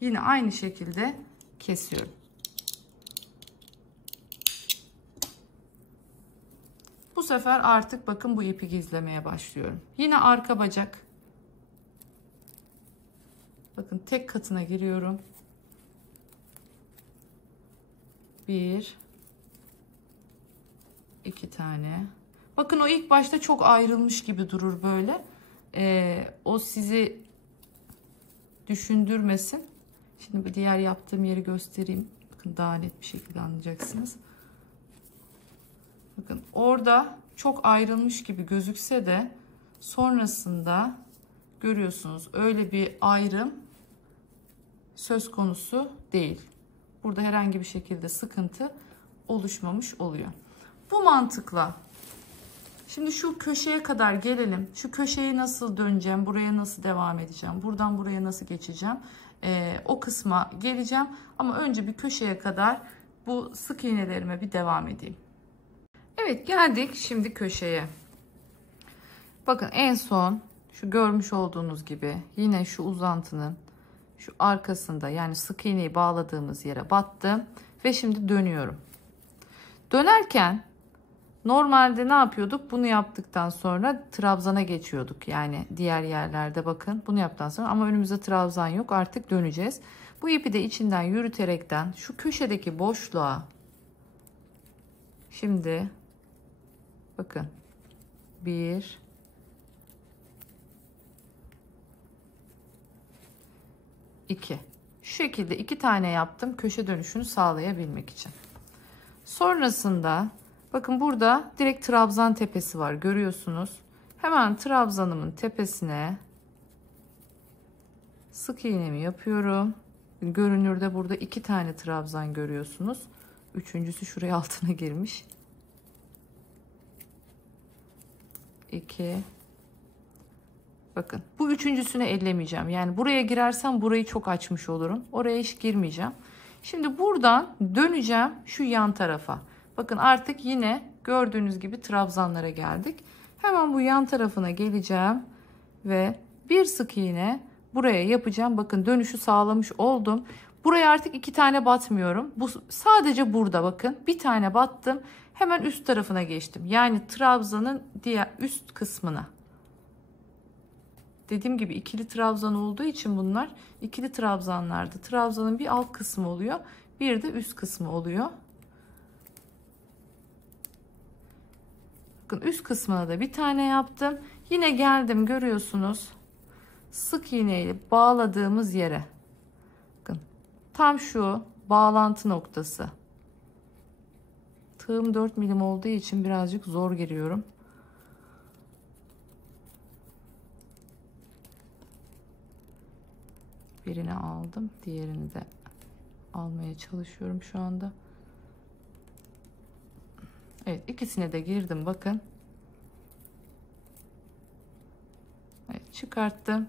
yine aynı şekilde kesiyorum. Bu sefer artık bakın bu ipi gizlemeye başlıyorum. Yine arka bacak. Bakın tek katına giriyorum. 1 2 tane. Bakın o ilk başta çok ayrılmış gibi durur böyle. O sizi düşündürmesin. Şimdi bir diğer yaptığım yeri göstereyim. Bakın daha net bir şekilde anlayacaksınız. Bakın orada çok ayrılmış gibi gözükse de sonrasında görüyorsunuz öyle bir ayrım söz konusu değil. Burada herhangi bir şekilde sıkıntı oluşmamış oluyor. Bu mantıkla şimdi şu köşeye kadar gelelim. Şu köşeyi nasıl döneceğim? Buraya nasıl devam edeceğim? Buradan buraya nasıl geçeceğim? O kısma geleceğim. Ama önce bir köşeye kadar bu sık iğnelerime bir devam edeyim. Evet, geldik şimdi köşeye. Bakın en son şu görmüş olduğunuz gibi yine şu uzantının şu arkasında, yani sık iğneyi bağladığımız yere battım ve şimdi dönüyorum. Dönerken normalde ne yapıyorduk? Bunu yaptıktan sonra trabzana geçiyorduk. Yani diğer yerlerde bakın bunu yaptıktan sonra, ama önümüzde trabzan yok, artık döneceğiz. Bu ipi de içinden yürüterekten şu köşedeki boşluğa şimdi bakın 1 2 şu şekilde 2 tane yaptım köşe dönüşünü sağlayabilmek için. Sonrasında bakın burada direkt trabzan tepesi var, görüyorsunuz. Hemen trabzanımın tepesine sık iğnemi yapıyorum. Görünürde burada 2 tane trabzan görüyorsunuz. Üçüncüsü şuraya altına girmiş. 2 bakın bu üçüncüsünü ellemeyeceğim. Yani buraya girersem burayı çok açmış olurum. Oraya hiç girmeyeceğim. Şimdi buradan döneceğim şu yan tarafa. Bakın artık yine gördüğünüz gibi trabzanlara geldik. Hemen bu yan tarafına geleceğim ve bir sık iğne buraya yapacağım. Bakın dönüşü sağlamış oldum. Buraya artık 2 tane batmıyorum. Bu sadece burada bakın bir tane battım. Hemen üst tarafına geçtim. Yani trabzanın diğer üst kısmına. Dediğim gibi ikili trabzan olduğu için bunlar ikili trabzanlarda trabzanın bir alt kısmı oluyor, bir de üst kısmı oluyor. Bakın üst kısmına da bir tane yaptım. Yine geldim, görüyorsunuz. Sık iğneyle bağladığımız yere. Bakın tam şu bağlantı noktası. Tığım 4 milim olduğu için birazcık zor giriyorum. Birini aldım, diğerini de almaya çalışıyorum şu anda. Evet, ikisine de girdim, bakın. Evet, çıkarttım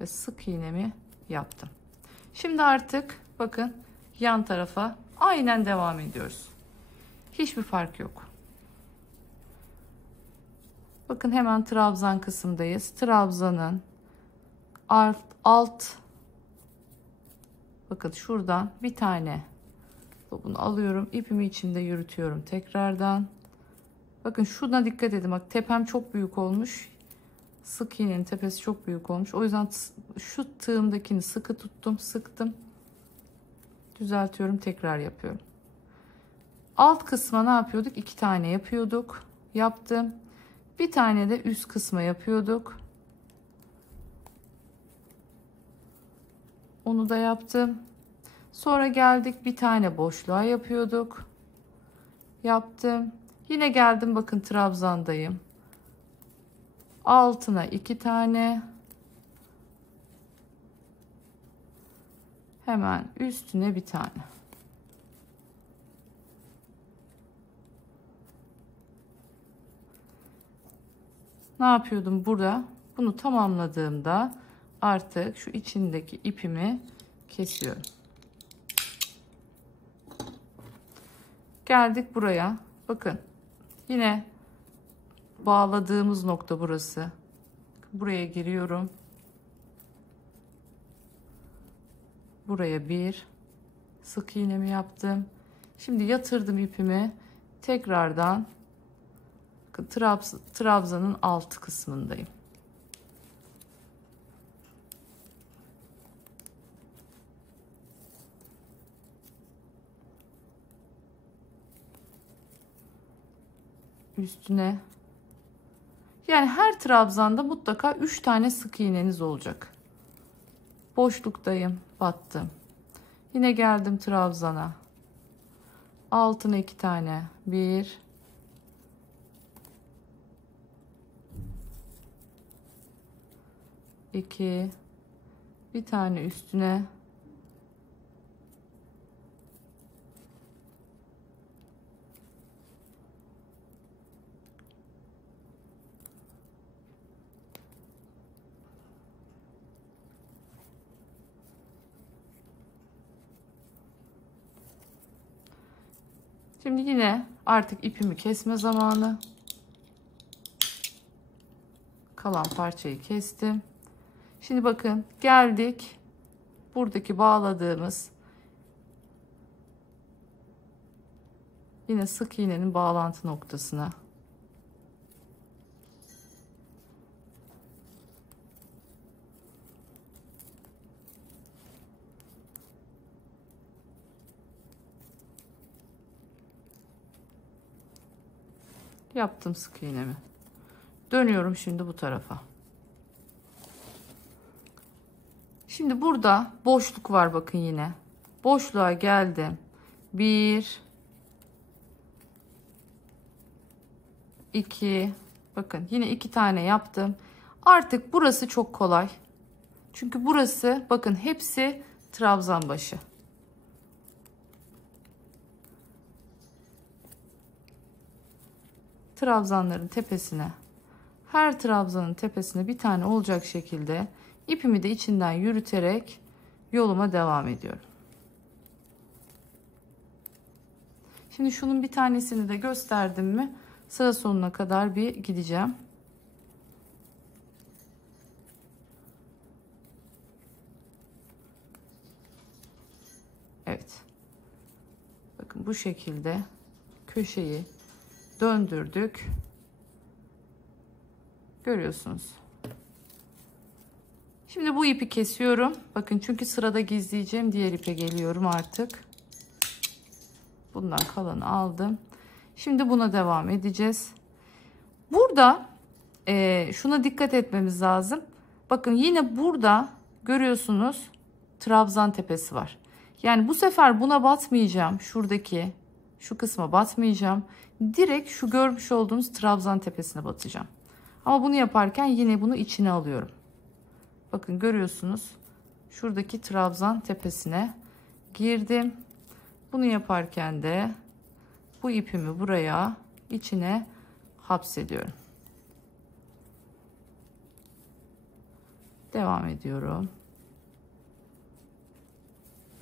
ve sık iğnemi yaptım. Şimdi artık bakın yan tarafa aynen devam ediyoruz. Hiçbir fark yok. Bakın hemen trabzan kısımdayız. Trabzanın alt bakın şuradan bir tane bunu alıyorum, ipimi içinde yürütüyorum tekrardan. Bakın şuna dikkat edin, bak tepem çok büyük olmuş, sık iğnenin tepesi çok büyük olmuş, o yüzden şu tığımdakini sıkı tuttum, sıktım, düzeltiyorum, tekrar yapıyorum. Alt kısma ne yapıyorduk? 2 tane yapıyorduk, yaptım. Bir tane de üst kısma yapıyorduk, onu da yaptım. Sonra geldik, bir tane boşluğa yapıyorduk, yaptım. Yine geldim, bakın trabzandayım, altına 2 tane, hemen üstüne bir tane. Ne yapıyordum burada? Bunu tamamladığımda artık şu içindeki ipimi kesiyorum. Geldik buraya. Bakın yine bağladığımız nokta burası. Buraya giriyorum. Buraya bir sık iğnemi yaptım. Şimdi yatırdım ipimi. Tekrardan trabzanın alt kısmındayım. Üstüne, yani her trabzanda mutlaka 3 tane sık iğneniz olacak. Boşluktayım, battım. Yine geldim trabzana, altına 2 tane, 1 2, bir tane üstüne, şimdi yine artık ipimi kesme zamanı. Kalan parçayı kestim. Şimdi bakın geldik buradaki bağladığımız yine sık iğnenin bağlantı noktasına. Yaptım sık iğnemi. Dönüyorum şimdi bu tarafa. Şimdi burada boşluk var, bakın yine. Boşluğa geldim. 1 2, bakın yine 2 tane yaptım. Artık burası çok kolay. Çünkü burası, bakın hepsi trabzan başı. Trabzanların tepesine, her trabzanın tepesine bir tane olacak şekilde ipimi de içinden yürüterek yoluma devam ediyorum. Şimdi şunun bir tanesini de gösterdim mi sıra sonuna kadar bir gideceğim. Evet. Bakın bu şekilde köşeyi döndürdük. Görüyorsunuz. Şimdi bu ipi kesiyorum. Bakın çünkü sırada gizleyeceğim diğer ipe geliyorum artık. Bundan kalanı aldım. Şimdi buna devam edeceğiz. Burada şuna dikkat etmemiz lazım. Bakın yine burada görüyorsunuz trabzan tepesi var. Yani bu sefer buna batmayacağım. Şuradaki şu kısma batmayacağım. Direkt şu görmüş olduğunuz trabzan tepesine batacağım. Ama bunu yaparken yine bunu içine alıyorum. Bakın görüyorsunuz. Şuradaki trabzan tepesine girdim. Bunu yaparken de bu ipimi buraya içine hapsediyorum. Devam ediyorum.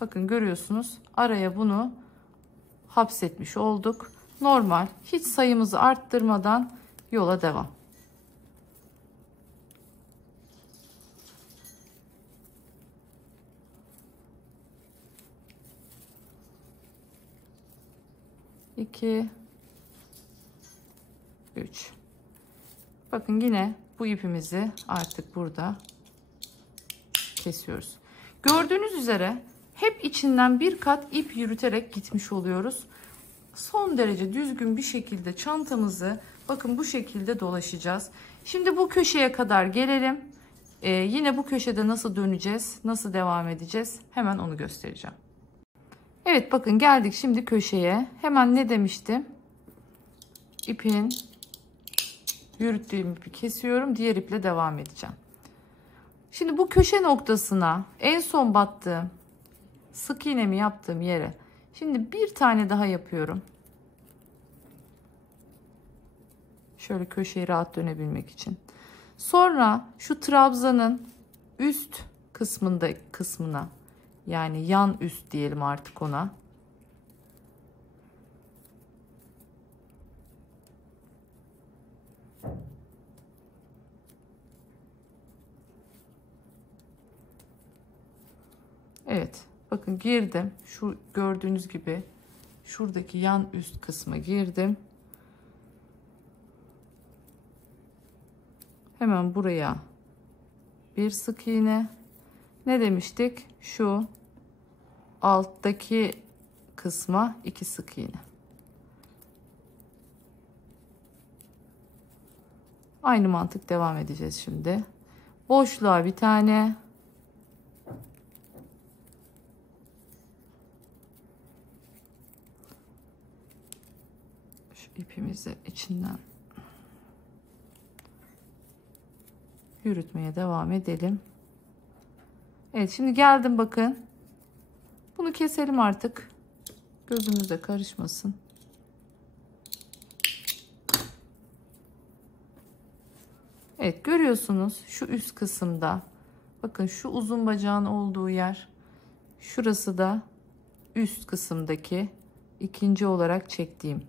Bakın görüyorsunuz. Araya bunu hapsetmiş olduk. Normal. Hiç sayımızı arttırmadan yola devam. İki, üç. Bakın yine bu ipimizi artık burada kesiyoruz. Gördüğünüz üzere hep içinden bir kat ip yürüterek gitmiş oluyoruz. Son derece düzgün bir şekilde çantamızı bakın bu şekilde dolaşacağız. Şimdi bu köşeye kadar gelelim. Yine bu köşede nasıl döneceğiz, nasıl devam edeceğiz hemen onu göstereceğim. Evet bakın geldik şimdi köşeye. Hemen ne demiştim? İpin yürüttüğüm ipi kesiyorum. Diğer iple devam edeceğim. Şimdi bu köşe noktasına en son battığım sık iğnemi yaptığım yere şimdi bir tane daha yapıyorum. Şöyle köşeyi rahat dönebilmek için. Sonra şu trabzanın üst kısmına yani yan üst diyelim artık ona. Evet. Bakın girdim. Şu gördüğünüz gibi şuradaki yan üst kısma girdim. Hemen buraya bir sık iğne. Ne demiştik? Şu alttaki kısma 2 sık iğne. Aynı mantık devam edeceğiz şimdi. Boşluğa bir tane. Şu ipimizi içinden yürütmeye devam edelim. Evet şimdi geldim bakın. Bunu keselim artık. Gözümüze karışmasın. Evet görüyorsunuz şu üst kısımda. Bakın şu uzun bacağın olduğu yer. Şurası da üst kısımdaki ikinci olarak çektiğim.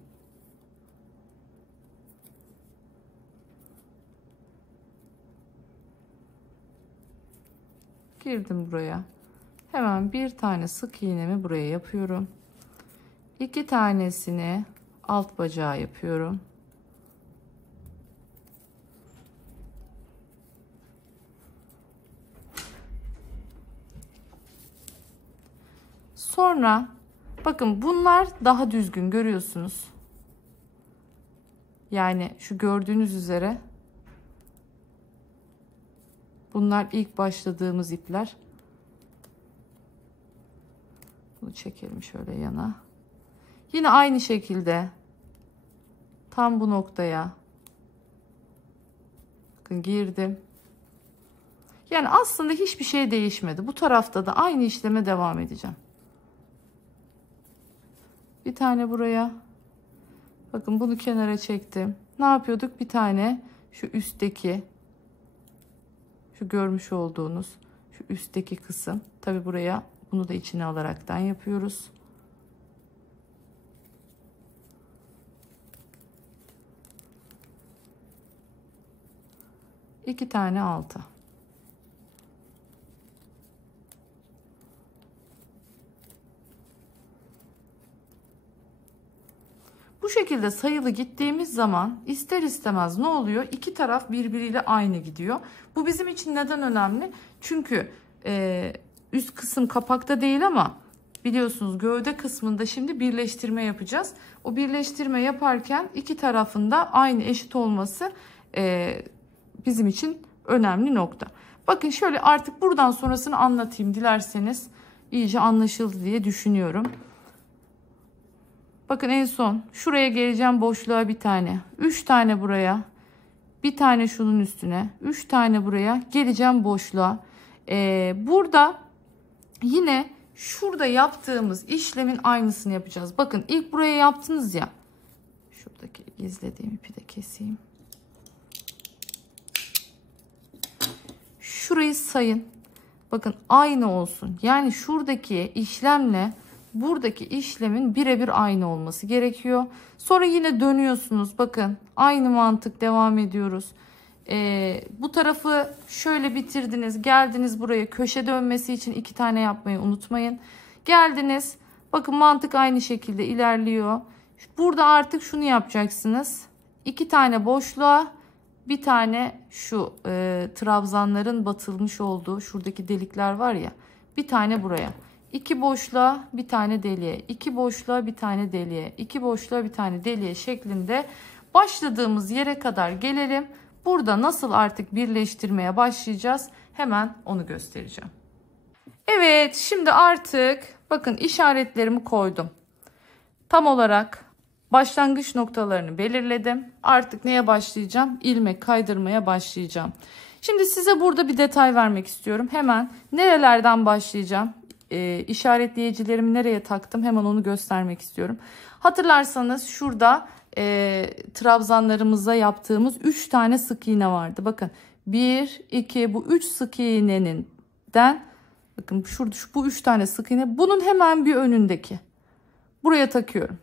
Girdim buraya. Hemen bir tane sık iğnemi buraya yapıyorum. 2 tanesini alt bacağa yapıyorum. Sonra bakın bunlar daha düzgün görüyorsunuz. Yani şu gördüğünüz üzere bunlar ilk başladığımız ipler. Bunu çekelim şöyle yana. Yine aynı şekilde tam bu noktaya bakın girdim. Yani aslında hiçbir şey değişmedi. Bu tarafta da aynı işleme devam edeceğim. Bir tane buraya. Bakın bunu kenara çektim. Ne yapıyorduk? Bir tane şu üstteki şu görmüş olduğunuz şu üstteki kısım. Tabi buraya bunu da içine alaraktan yapıyoruz. İki tane alta. Bu şekilde sayılı gittiğimiz zaman ister istemez ne oluyor? İki taraf birbiriyle aynı gidiyor. Bu bizim için neden önemli? Çünkü üst kısım kapakta değil ama biliyorsunuz gövde kısmında şimdi birleştirme yapacağız. O birleştirme yaparken iki tarafında aynı eşit olması bizim için önemli nokta. Bakın şöyle artık buradan sonrasını anlatayım dilerseniz, iyice anlaşıldı diye düşünüyorum. Bakın en son şuraya geleceğim, boşluğa bir tane, 3 tane buraya, bir tane şunun üstüne, 3 tane buraya geleceğim boşluğa. Burada yine şurada yaptığımız işlemin aynısını yapacağız. Bakın ilk buraya yaptınız ya. Şuradaki gizlediğim ipi de keseyim. Şurayı sayın. Bakın aynı olsun. Yani şuradaki işlemle buradaki işlemin birebir aynı olması gerekiyor. Sonra yine dönüyorsunuz. Bakın aynı mantık, devam ediyoruz. Bu tarafı şöyle bitirdiniz. Geldiniz buraya, köşe dönmesi için 2 tane yapmayı unutmayın. Geldiniz. Bakın mantık aynı şekilde ilerliyor. Burada artık şunu yapacaksınız. 2 tane boşluğa, bir tane şu trabzanların batılmış olduğu şuradaki delikler var ya, bir tane buraya. 2 boşluğa bir tane deliğe, 2 boşluğa bir tane deliğe, 2 boşluğa bir tane deliğe şeklinde başladığımız yere kadar gelelim. Burada nasıl artık birleştirmeye başlayacağız, hemen onu göstereceğim. Evet, şimdi artık bakın işaretlerimi koydum. Tam olarak başlangıç noktalarını belirledim. Artık neye başlayacağım? İlmek kaydırmaya başlayacağım. Şimdi size burada bir detay vermek istiyorum. Hemen nerelerden başlayacağım? İşaretleyicilerimi nereye taktım? Hemen onu göstermek istiyorum. Hatırlarsanız şurada trabzanlarımıza yaptığımız 3 tane sık iğne vardı. Bakın 1, 2, bu 3 sık iğneden, bakın şurada bu 3 tane sık iğne, bunun hemen bir önündeki. Buraya takıyorum.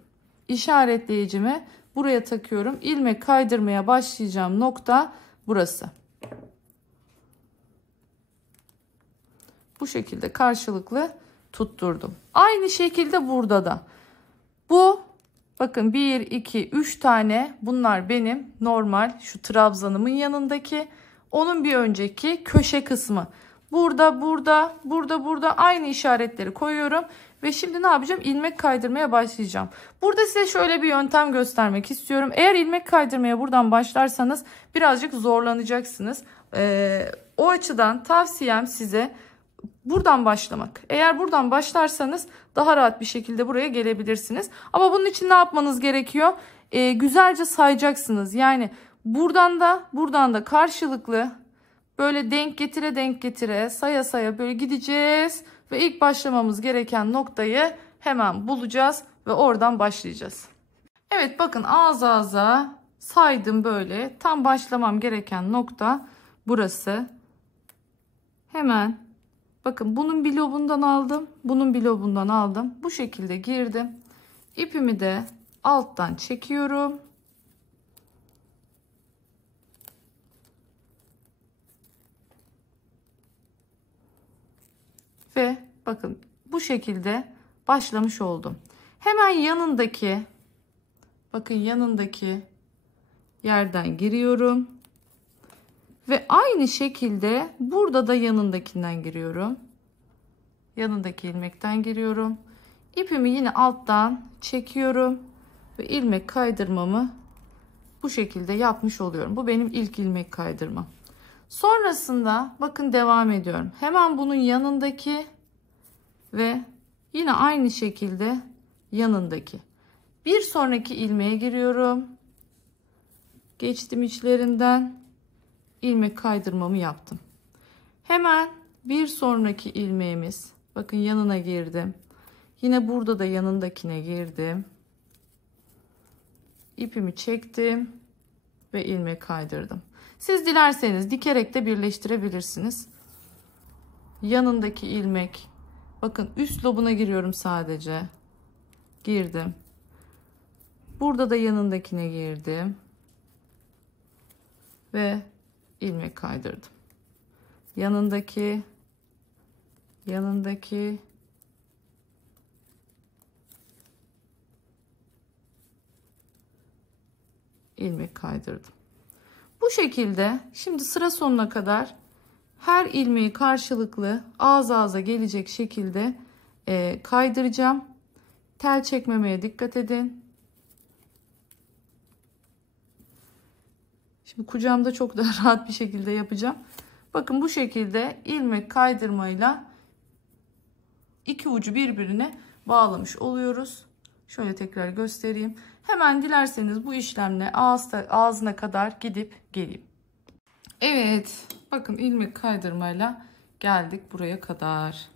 İşaretleyicimi buraya takıyorum. İlmek kaydırmaya başlayacağım nokta burası. Bu şekilde karşılıklı tutturdum. Aynı şekilde burada da. Bu bakın 1, 2, 3 tane, bunlar benim normal şu trabzanımın yanındaki, onun bir önceki köşe kısmı. Burada aynı işaretleri koyuyorum. Ve şimdi ne yapacağım? İlmek kaydırmaya başlayacağım. Burada size şöyle bir yöntem göstermek istiyorum. Eğer ilmek kaydırmaya buradan başlarsanız birazcık zorlanacaksınız. O açıdan tavsiyem size buradan başlamak. Eğer buradan başlarsanız daha rahat bir şekilde buraya gelebilirsiniz. Ama bunun için ne yapmanız gerekiyor? Güzelce sayacaksınız. Yani buradan da karşılıklı böyle denk getire saya böyle gideceğiz. Ve ilk başlamamız gereken noktayı hemen bulacağız ve oradan başlayacağız. Evet, bakın ağza saydım böyle. Tam başlamam gereken nokta burası. Hemen bakın bunun bir lobundan aldım. Bunun bir lobundan aldım. Bu şekilde girdim. İpimi de alttan çekiyorum. Ve bakın bu şekilde başlamış oldum. Hemen yanındaki, bakın yanındaki yerden giriyorum. Ve aynı şekilde burada da yanındakinden giriyorum. Yanındaki ilmekten giriyorum. İpimi yine alttan çekiyorum. Ve ilmek kaydırmamı bu şekilde yapmış oluyorum. Bu benim ilk ilmek kaydırmam. Sonrasında bakın devam ediyorum. Hemen bunun yanındaki ve yine aynı şekilde yanındaki. Bir sonraki ilmeğe giriyorum. Geçtim içlerinden. İlmek kaydırmamı yaptım. Hemen bir sonraki ilmeğimiz. Bakın yanına girdim. Yine burada da yanındakine girdim. İpimi çektim ve ilmek kaydırdım. Siz dilerseniz dikerek de birleştirebilirsiniz. Yanındaki ilmek, bakın üst lobuna giriyorum sadece. Girdim. Burada da yanındakine girdim. Ve ilmek kaydırdım. Yanındaki ilmek kaydırdım. Bu şekilde şimdi sıra sonuna kadar her ilmeği karşılıklı ağza gelecek şekilde kaydıracağım. Tel çekmemeye dikkat edin. Şimdi kucağımda çok daha rahat bir şekilde yapacağım. Bakın bu şekilde ilmek kaydırmayla iki ucu birbirine bağlamış oluyoruz. Şöyle tekrar göstereyim. Hemen dilerseniz bu işlemle ağzına kadar gidip geleyim. Evet, bakın ilmek kaydırmayla geldik buraya kadar.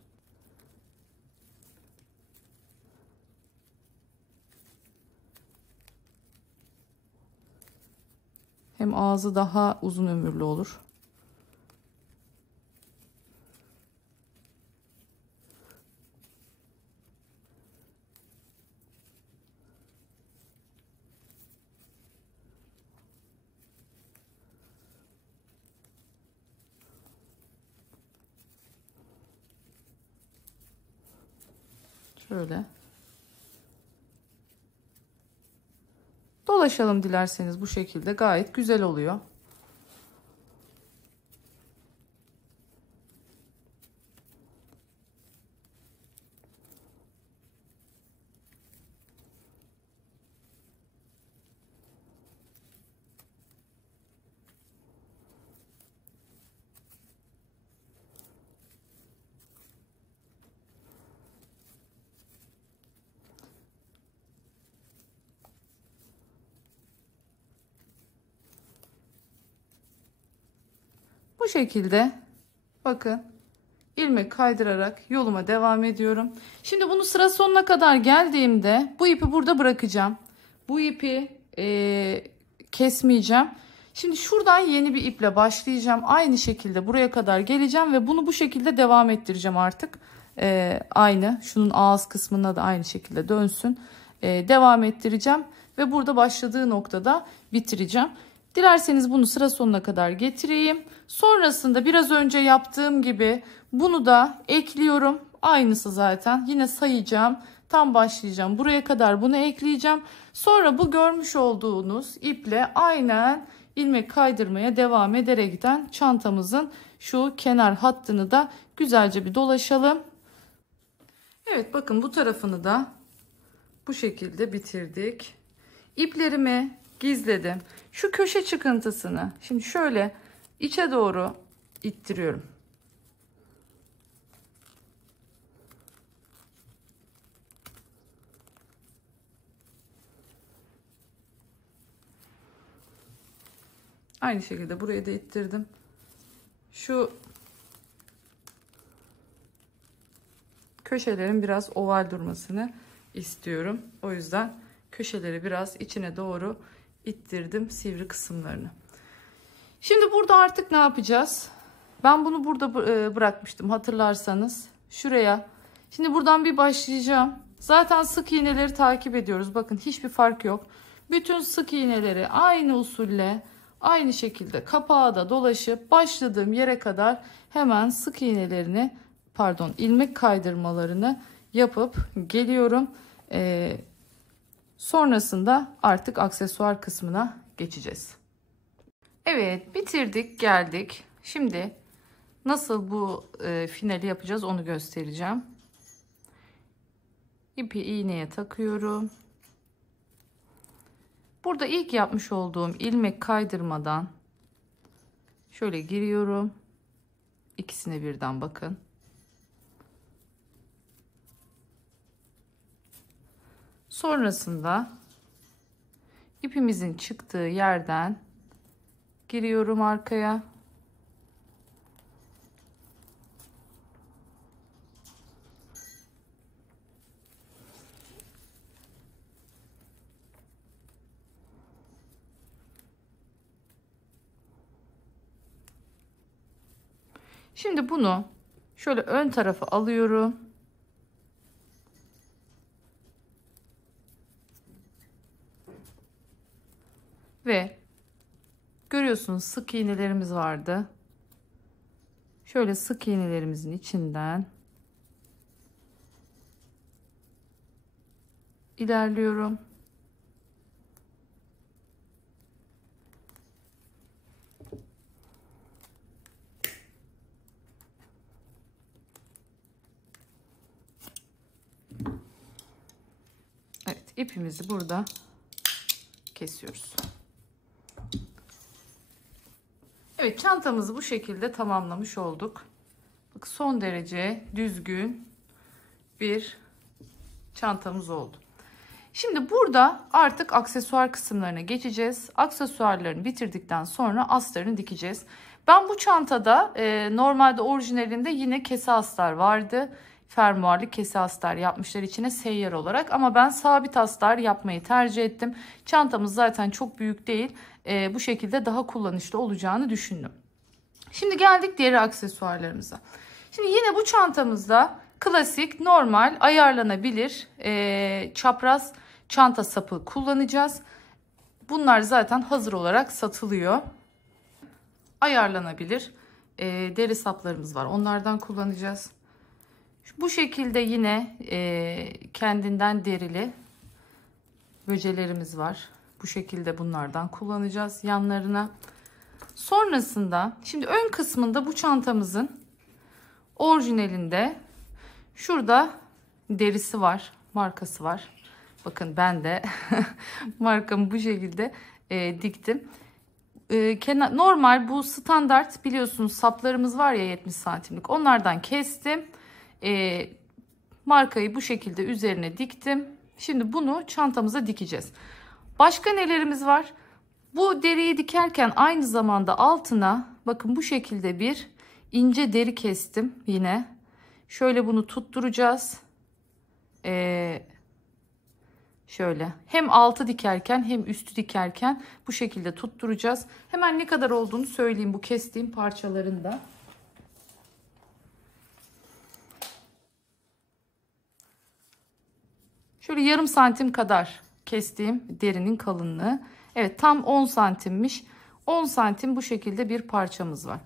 Hem ağzı daha uzun ömürlü olur. Şöyle. Dolaşalım dilerseniz bu şekilde gayet güzel oluyor. Bu şekilde bakın ilmek kaydırarak yoluma devam ediyorum. Şimdi bunu sıra sonuna kadar geldiğimde bu ipi burada bırakacağım. Bu ipi kesmeyeceğim. Şimdi şuradan yeni bir iple başlayacağım. Aynı şekilde buraya kadar geleceğim ve bunu bu şekilde devam ettireceğim artık. Aynı şunun ağız kısmına da aynı şekilde dönsün. Devam ettireceğim ve burada başladığı noktada bitireceğim. Dilerseniz bunu sıra sonuna kadar getireyim. Sonrasında biraz önce yaptığım gibi bunu da ekliyorum. Aynısı zaten. Yine sayacağım. Tam başlayacağım. Buraya kadar bunu ekleyeceğim. Sonra bu görmüş olduğunuz iple aynen ilmek kaydırmaya devam ederekten çantamızın şu kenar hattını da güzelce bir dolaşalım. Evet, bakın bu tarafını da bu şekilde bitirdik. İplerimi gizledim. Şu köşe çıkıntısını şimdi şöyle içe doğru ittiriyorum. Aynı şekilde buraya da ittirdim. Şu köşelerin biraz oval durmasını istiyorum. O yüzden köşeleri biraz içine doğru ittirdim, sivri kısımlarını. Şimdi burada artık ne yapacağız? Ben bunu burada bırakmıştım hatırlarsanız. Şuraya. Şimdi buradan bir başlayacağım. Zaten sık iğneleri takip ediyoruz. Bakın hiçbir fark yok. Bütün sık iğneleri aynı usulle aynı şekilde kapağa da dolaşıp başladığım yere kadar hemen sık iğnelerini ilmek kaydırmalarını yapıp geliyorum. Sonrasında artık aksesuar kısmına geçeceğiz. Evet, bitirdik geldik. Şimdi nasıl bu finali yapacağız onu göstereceğim. İpi iğneye takıyorum. Burada ilk yapmış olduğum ilmek kaydırmadan şöyle giriyorum. İkisine birden bakın. Sonrasında ipimizin çıktığı yerden giriyorum arkaya. Şimdi bunu şöyle ön tarafa alıyorum. Ve görüyorsunuz sık iğnelerimiz vardı. Şöyle sık iğnelerimizin içinden ilerliyorum. ipimizi burada kesiyoruz. Evet, çantamızı bu şekilde tamamlamış olduk. Bak, son derece düzgün bir çantamız oldu. Şimdi burada artık aksesuar kısımlarına geçeceğiz. Aksesuarlarını bitirdikten sonra astarını dikeceğiz. Ben bu çantada normalde orijinalinde yine kese astar vardı. Fermuarlı kese astar yapmışlar içine seyyar olarak. Ama ben sabit astar yapmayı tercih ettim. Çantamız zaten çok büyük değil. Bu şekilde daha kullanışlı olacağını düşündüm. Şimdi geldik diğer aksesuarlarımıza. Şimdi yine bu çantamızda klasik, normal, ayarlanabilir çapraz çanta sapı kullanacağız. Bunlar zaten hazır olarak satılıyor. Ayarlanabilir deri saplarımız var. Onlardan kullanacağız. Bu şekilde yine kendinden derili böcelerimiz var. Bu şekilde bunlardan kullanacağız yanlarına. Sonrasında şimdi ön kısmında bu çantamızın orijinalinde şurada derisi var, markası var. Bakın ben de markamı bu şekilde diktim. Normal bu standart biliyorsunuz saplarımız var ya 70 santimlik, onlardan kestim. Markayı bu şekilde üzerine diktim. Şimdi bunu çantamıza dikeceğiz. Başka nelerimiz var? Bu deriyi dikerken aynı zamanda altına bakın bu şekilde bir ince deri kestim yine. Şöyle bunu tutturacağız. Şöyle hem altı dikerken hem üstü dikerken bu şekilde tutturacağız. Hemen ne kadar olduğunu söyleyeyim bu kestiğim parçaların da. Şöyle yarım santim kadar kestiğim derinin kalınlığı. Evet, tam 10 santimmiş. 10 santim bu şekilde bir parçamız var.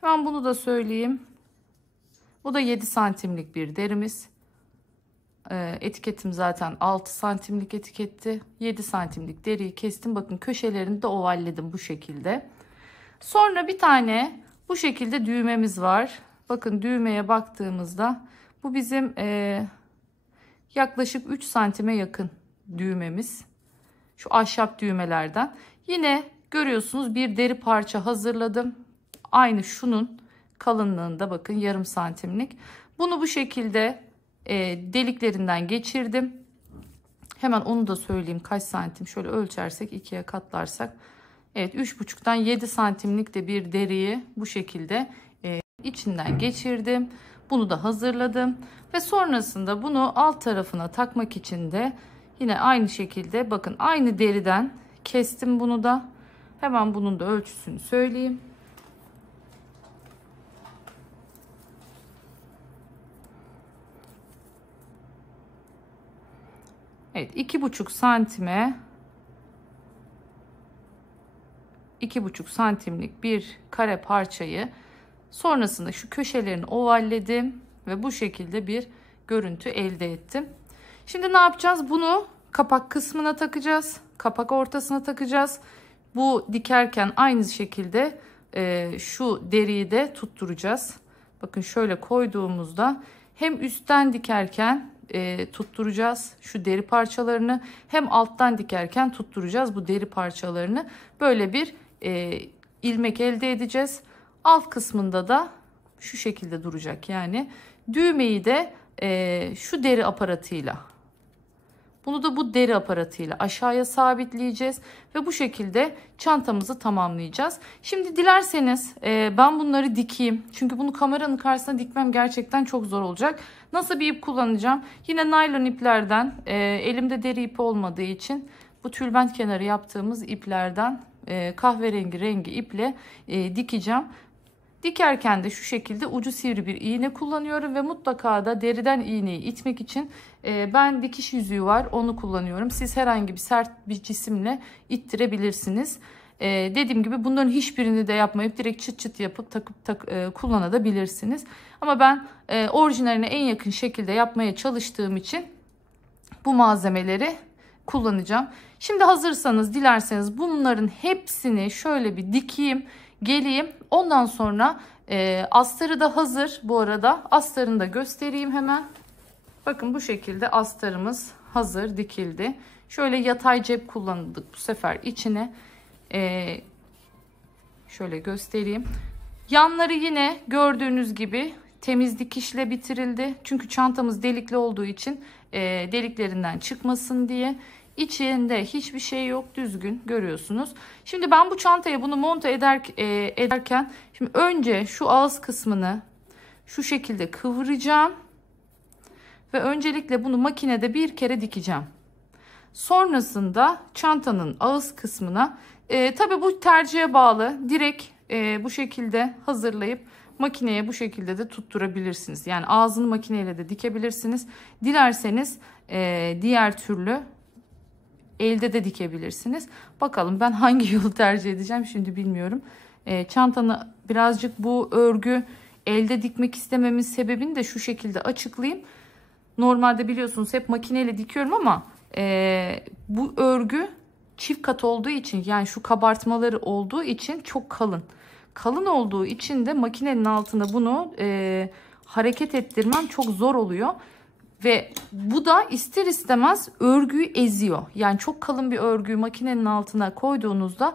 Hemen bunu da söyleyeyim. Bu da 7 santimlik bir derimiz. Etiketim zaten 6 santimlik etiketti. 7 santimlik deriyi kestim. Bakın köşelerini de ovalledim bu şekilde. Sonra bir tane bu şekilde düğmemiz var. Bakın düğmeye baktığımızda bu bizim yaklaşık 3 santime yakın düğmemiz. Şu ahşap düğmelerden. Yine görüyorsunuz bir deri parça hazırladım. Aynı şunun kalınlığında bakın yarım santimlik. Bunu bu şekilde deliklerinden geçirdim. Hemen onu da söyleyeyim kaç santim. Şöyle ölçersek ikiye katlarsak. Evet, 3,5'tan 7 santimlik de bir deriyi bu şekilde içinden geçirdim. Bunu da hazırladım. Ve sonrasında bunu alt tarafına takmak için de yine aynı şekilde bakın aynı deriden kestim bunu da. Hemen bunun da ölçüsünü söyleyeyim. Evet, 2,5 santime 2,5 santimlik bir kare parçayı sonrasında şu köşelerini ovalledim ve bu şekilde bir görüntü elde ettim. Şimdi ne yapacağız? Bunu kapak kısmına takacağız. Kapak ortasına takacağız. Bu dikerken aynı şekilde şu deriyi de tutturacağız. Bakın şöyle koyduğumuzda hem üstten dikerken tutturacağız şu deri parçalarını, hem alttan dikerken tutturacağız bu deri parçalarını. Böyle bir ilmek elde edeceğiz. Alt kısmında da şu şekilde duracak. Yani düğmeyi de şu deri aparatıyla, bunu da bu deri aparatıyla aşağıya sabitleyeceğiz ve bu şekilde çantamızı tamamlayacağız. Şimdi dilerseniz ben bunları dikeyim. Çünkü bunu kameranın karşısına dikmem gerçekten çok zor olacak. Nasıl bir ip kullanacağım? Yine naylon iplerden, elimde deri ipi olmadığı için bu tülbent kenarı yaptığımız iplerden kahverengi rengi iple dikeceğim. Dikerken de şu şekilde ucu sivri bir iğne kullanıyorum ve mutlaka da deriden iğneyi itmek için ben dikiş yüzüğü var, onu kullanıyorum. Siz herhangi bir sert bir cisimle ittirebilirsiniz. Dediğim gibi bunların hiçbirini de yapmayıp direkt çıt çıt yapıp takıp kullanabilirsiniz. Ama ben orijinaline en yakın şekilde yapmaya çalıştığım için bu malzemeleri kullanacağım. Şimdi hazırsanız dilerseniz bunların hepsini şöyle bir dikeyim, geleyim. Ondan sonra astarı da hazır. Bu arada astarını da göstereyim hemen. Bakın bu şekilde astarımız hazır, dikildi. Şöyle yatay cep kullanıldık bu sefer içine. Şöyle göstereyim. Yanları yine gördüğünüz gibi temiz dikişle bitirildi. Çünkü çantamız delikli olduğu için deliklerinden çıkmasın diye. İçinde hiçbir şey yok, düzgün görüyorsunuz. Şimdi ben bu çantaya bunu monte ederken şimdi önce şu ağız kısmını şu şekilde kıvıracağım. Ve öncelikle bunu makinede bir kere dikeceğim. Sonrasında çantanın ağız kısmına tabi bu tercihe bağlı, direkt bu şekilde hazırlayıp makineye bu şekilde de tutturabilirsiniz. Yani ağzını makineyle de dikebilirsiniz. Dilerseniz diğer türlü elde de dikebilirsiniz. Bakalım ben hangi yolu tercih edeceğim şimdi bilmiyorum. Çantanı birazcık bu örgü elde dikmek istememin sebebini de şu şekilde açıklayayım. Normalde biliyorsunuz hep makineyle dikiyorum ama bu örgü çift kat olduğu için, yani şu kabartmaları olduğu için çok kalın. Kalın olduğu için de makinenin altında bunu hareket ettirmem çok zor oluyor. Ve bu da ister istemez örgüyü eziyor. Yani çok kalın bir örgüyü makinenin altına koyduğunuzda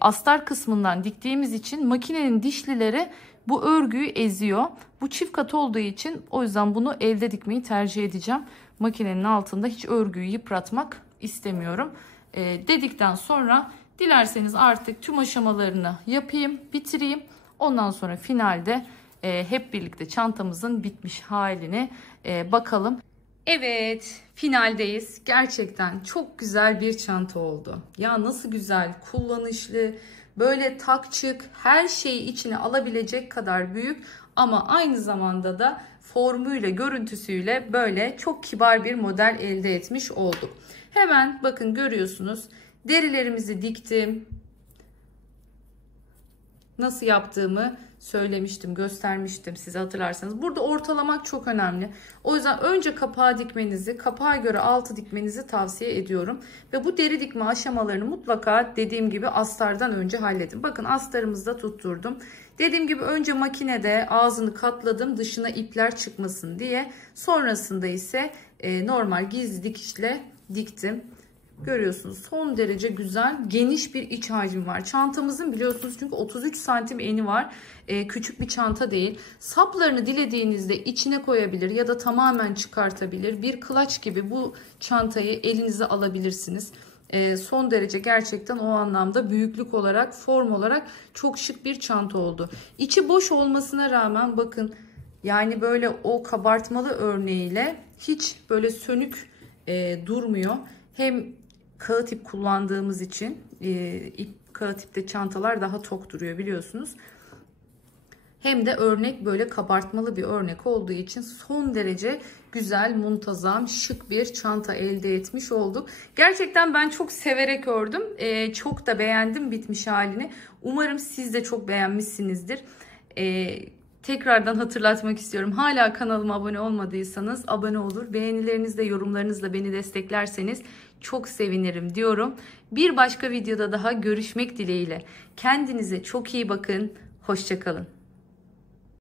astar kısmından diktiğimiz için makinenin dişlileri bu örgüyü eziyor. Bu çift kat olduğu için o yüzden bunu elde dikmeyi tercih edeceğim. Makinenin altında hiç örgüyü yıpratmak istemiyorum. Dedikten sonra dilerseniz artık tüm aşamalarını yapayım, bitireyim. Ondan sonra finalde hep birlikte çantamızın bitmiş haline bakalım. Evet, finaldeyiz. Gerçekten çok güzel bir çanta oldu. Ya nasıl güzel, kullanışlı, böyle tak çık, her şeyi içine alabilecek kadar büyük ama aynı zamanda da formuyla, görüntüsüyle böyle çok kibar bir model elde etmiş olduk. Hemen bakın görüyorsunuz, derilerimizi diktim. Nasıl yaptığımı söylemiştim, göstermiştim size hatırlarsanız. Burada ortalamak çok önemli. O yüzden önce kapağı dikmenizi, kapağa göre altı dikmenizi tavsiye ediyorum. Ve bu deri dikme aşamalarını mutlaka dediğim gibi astardan önce halledin. Bakın astarımızı da tutturdum. Dediğim gibi önce makinede ağzını katladım dışına ipler çıkmasın diye. Sonrasında ise normal gizli dikişle diktim. Görüyorsunuz son derece güzel, geniş bir iç hacmi var. Çantamızın biliyorsunuz çünkü 33 santim eni var. Küçük bir çanta değil. Saplarını dilediğinizde içine koyabilir ya da tamamen çıkartabilir. Bir kılaç gibi bu çantayı elinize alabilirsiniz. Son derece gerçekten o anlamda büyüklük olarak, form olarak çok şık bir çanta oldu. İçi boş olmasına rağmen bakın yani böyle o kabartmalı örneğiyle hiç böyle sönük durmuyor. Hem kağıt ip kullandığımız için kağıt ipte çantalar daha tok duruyor biliyorsunuz. Hem de örnek böyle kabartmalı bir örnek olduğu için son derece güzel, muntazam, şık bir çanta elde etmiş olduk. Gerçekten ben çok severek ördüm. Çok da beğendim bitmiş halini. Umarım siz de çok beğenmişsinizdir. Tekrardan hatırlatmak istiyorum. Hala kanalıma abone olmadıysanız abone olur. Beğenilerinizle, yorumlarınızla beni desteklerseniz çok sevinirim diyorum. Bir başka videoda daha görüşmek dileğiyle. Kendinize çok iyi bakın. Hoşça kalın.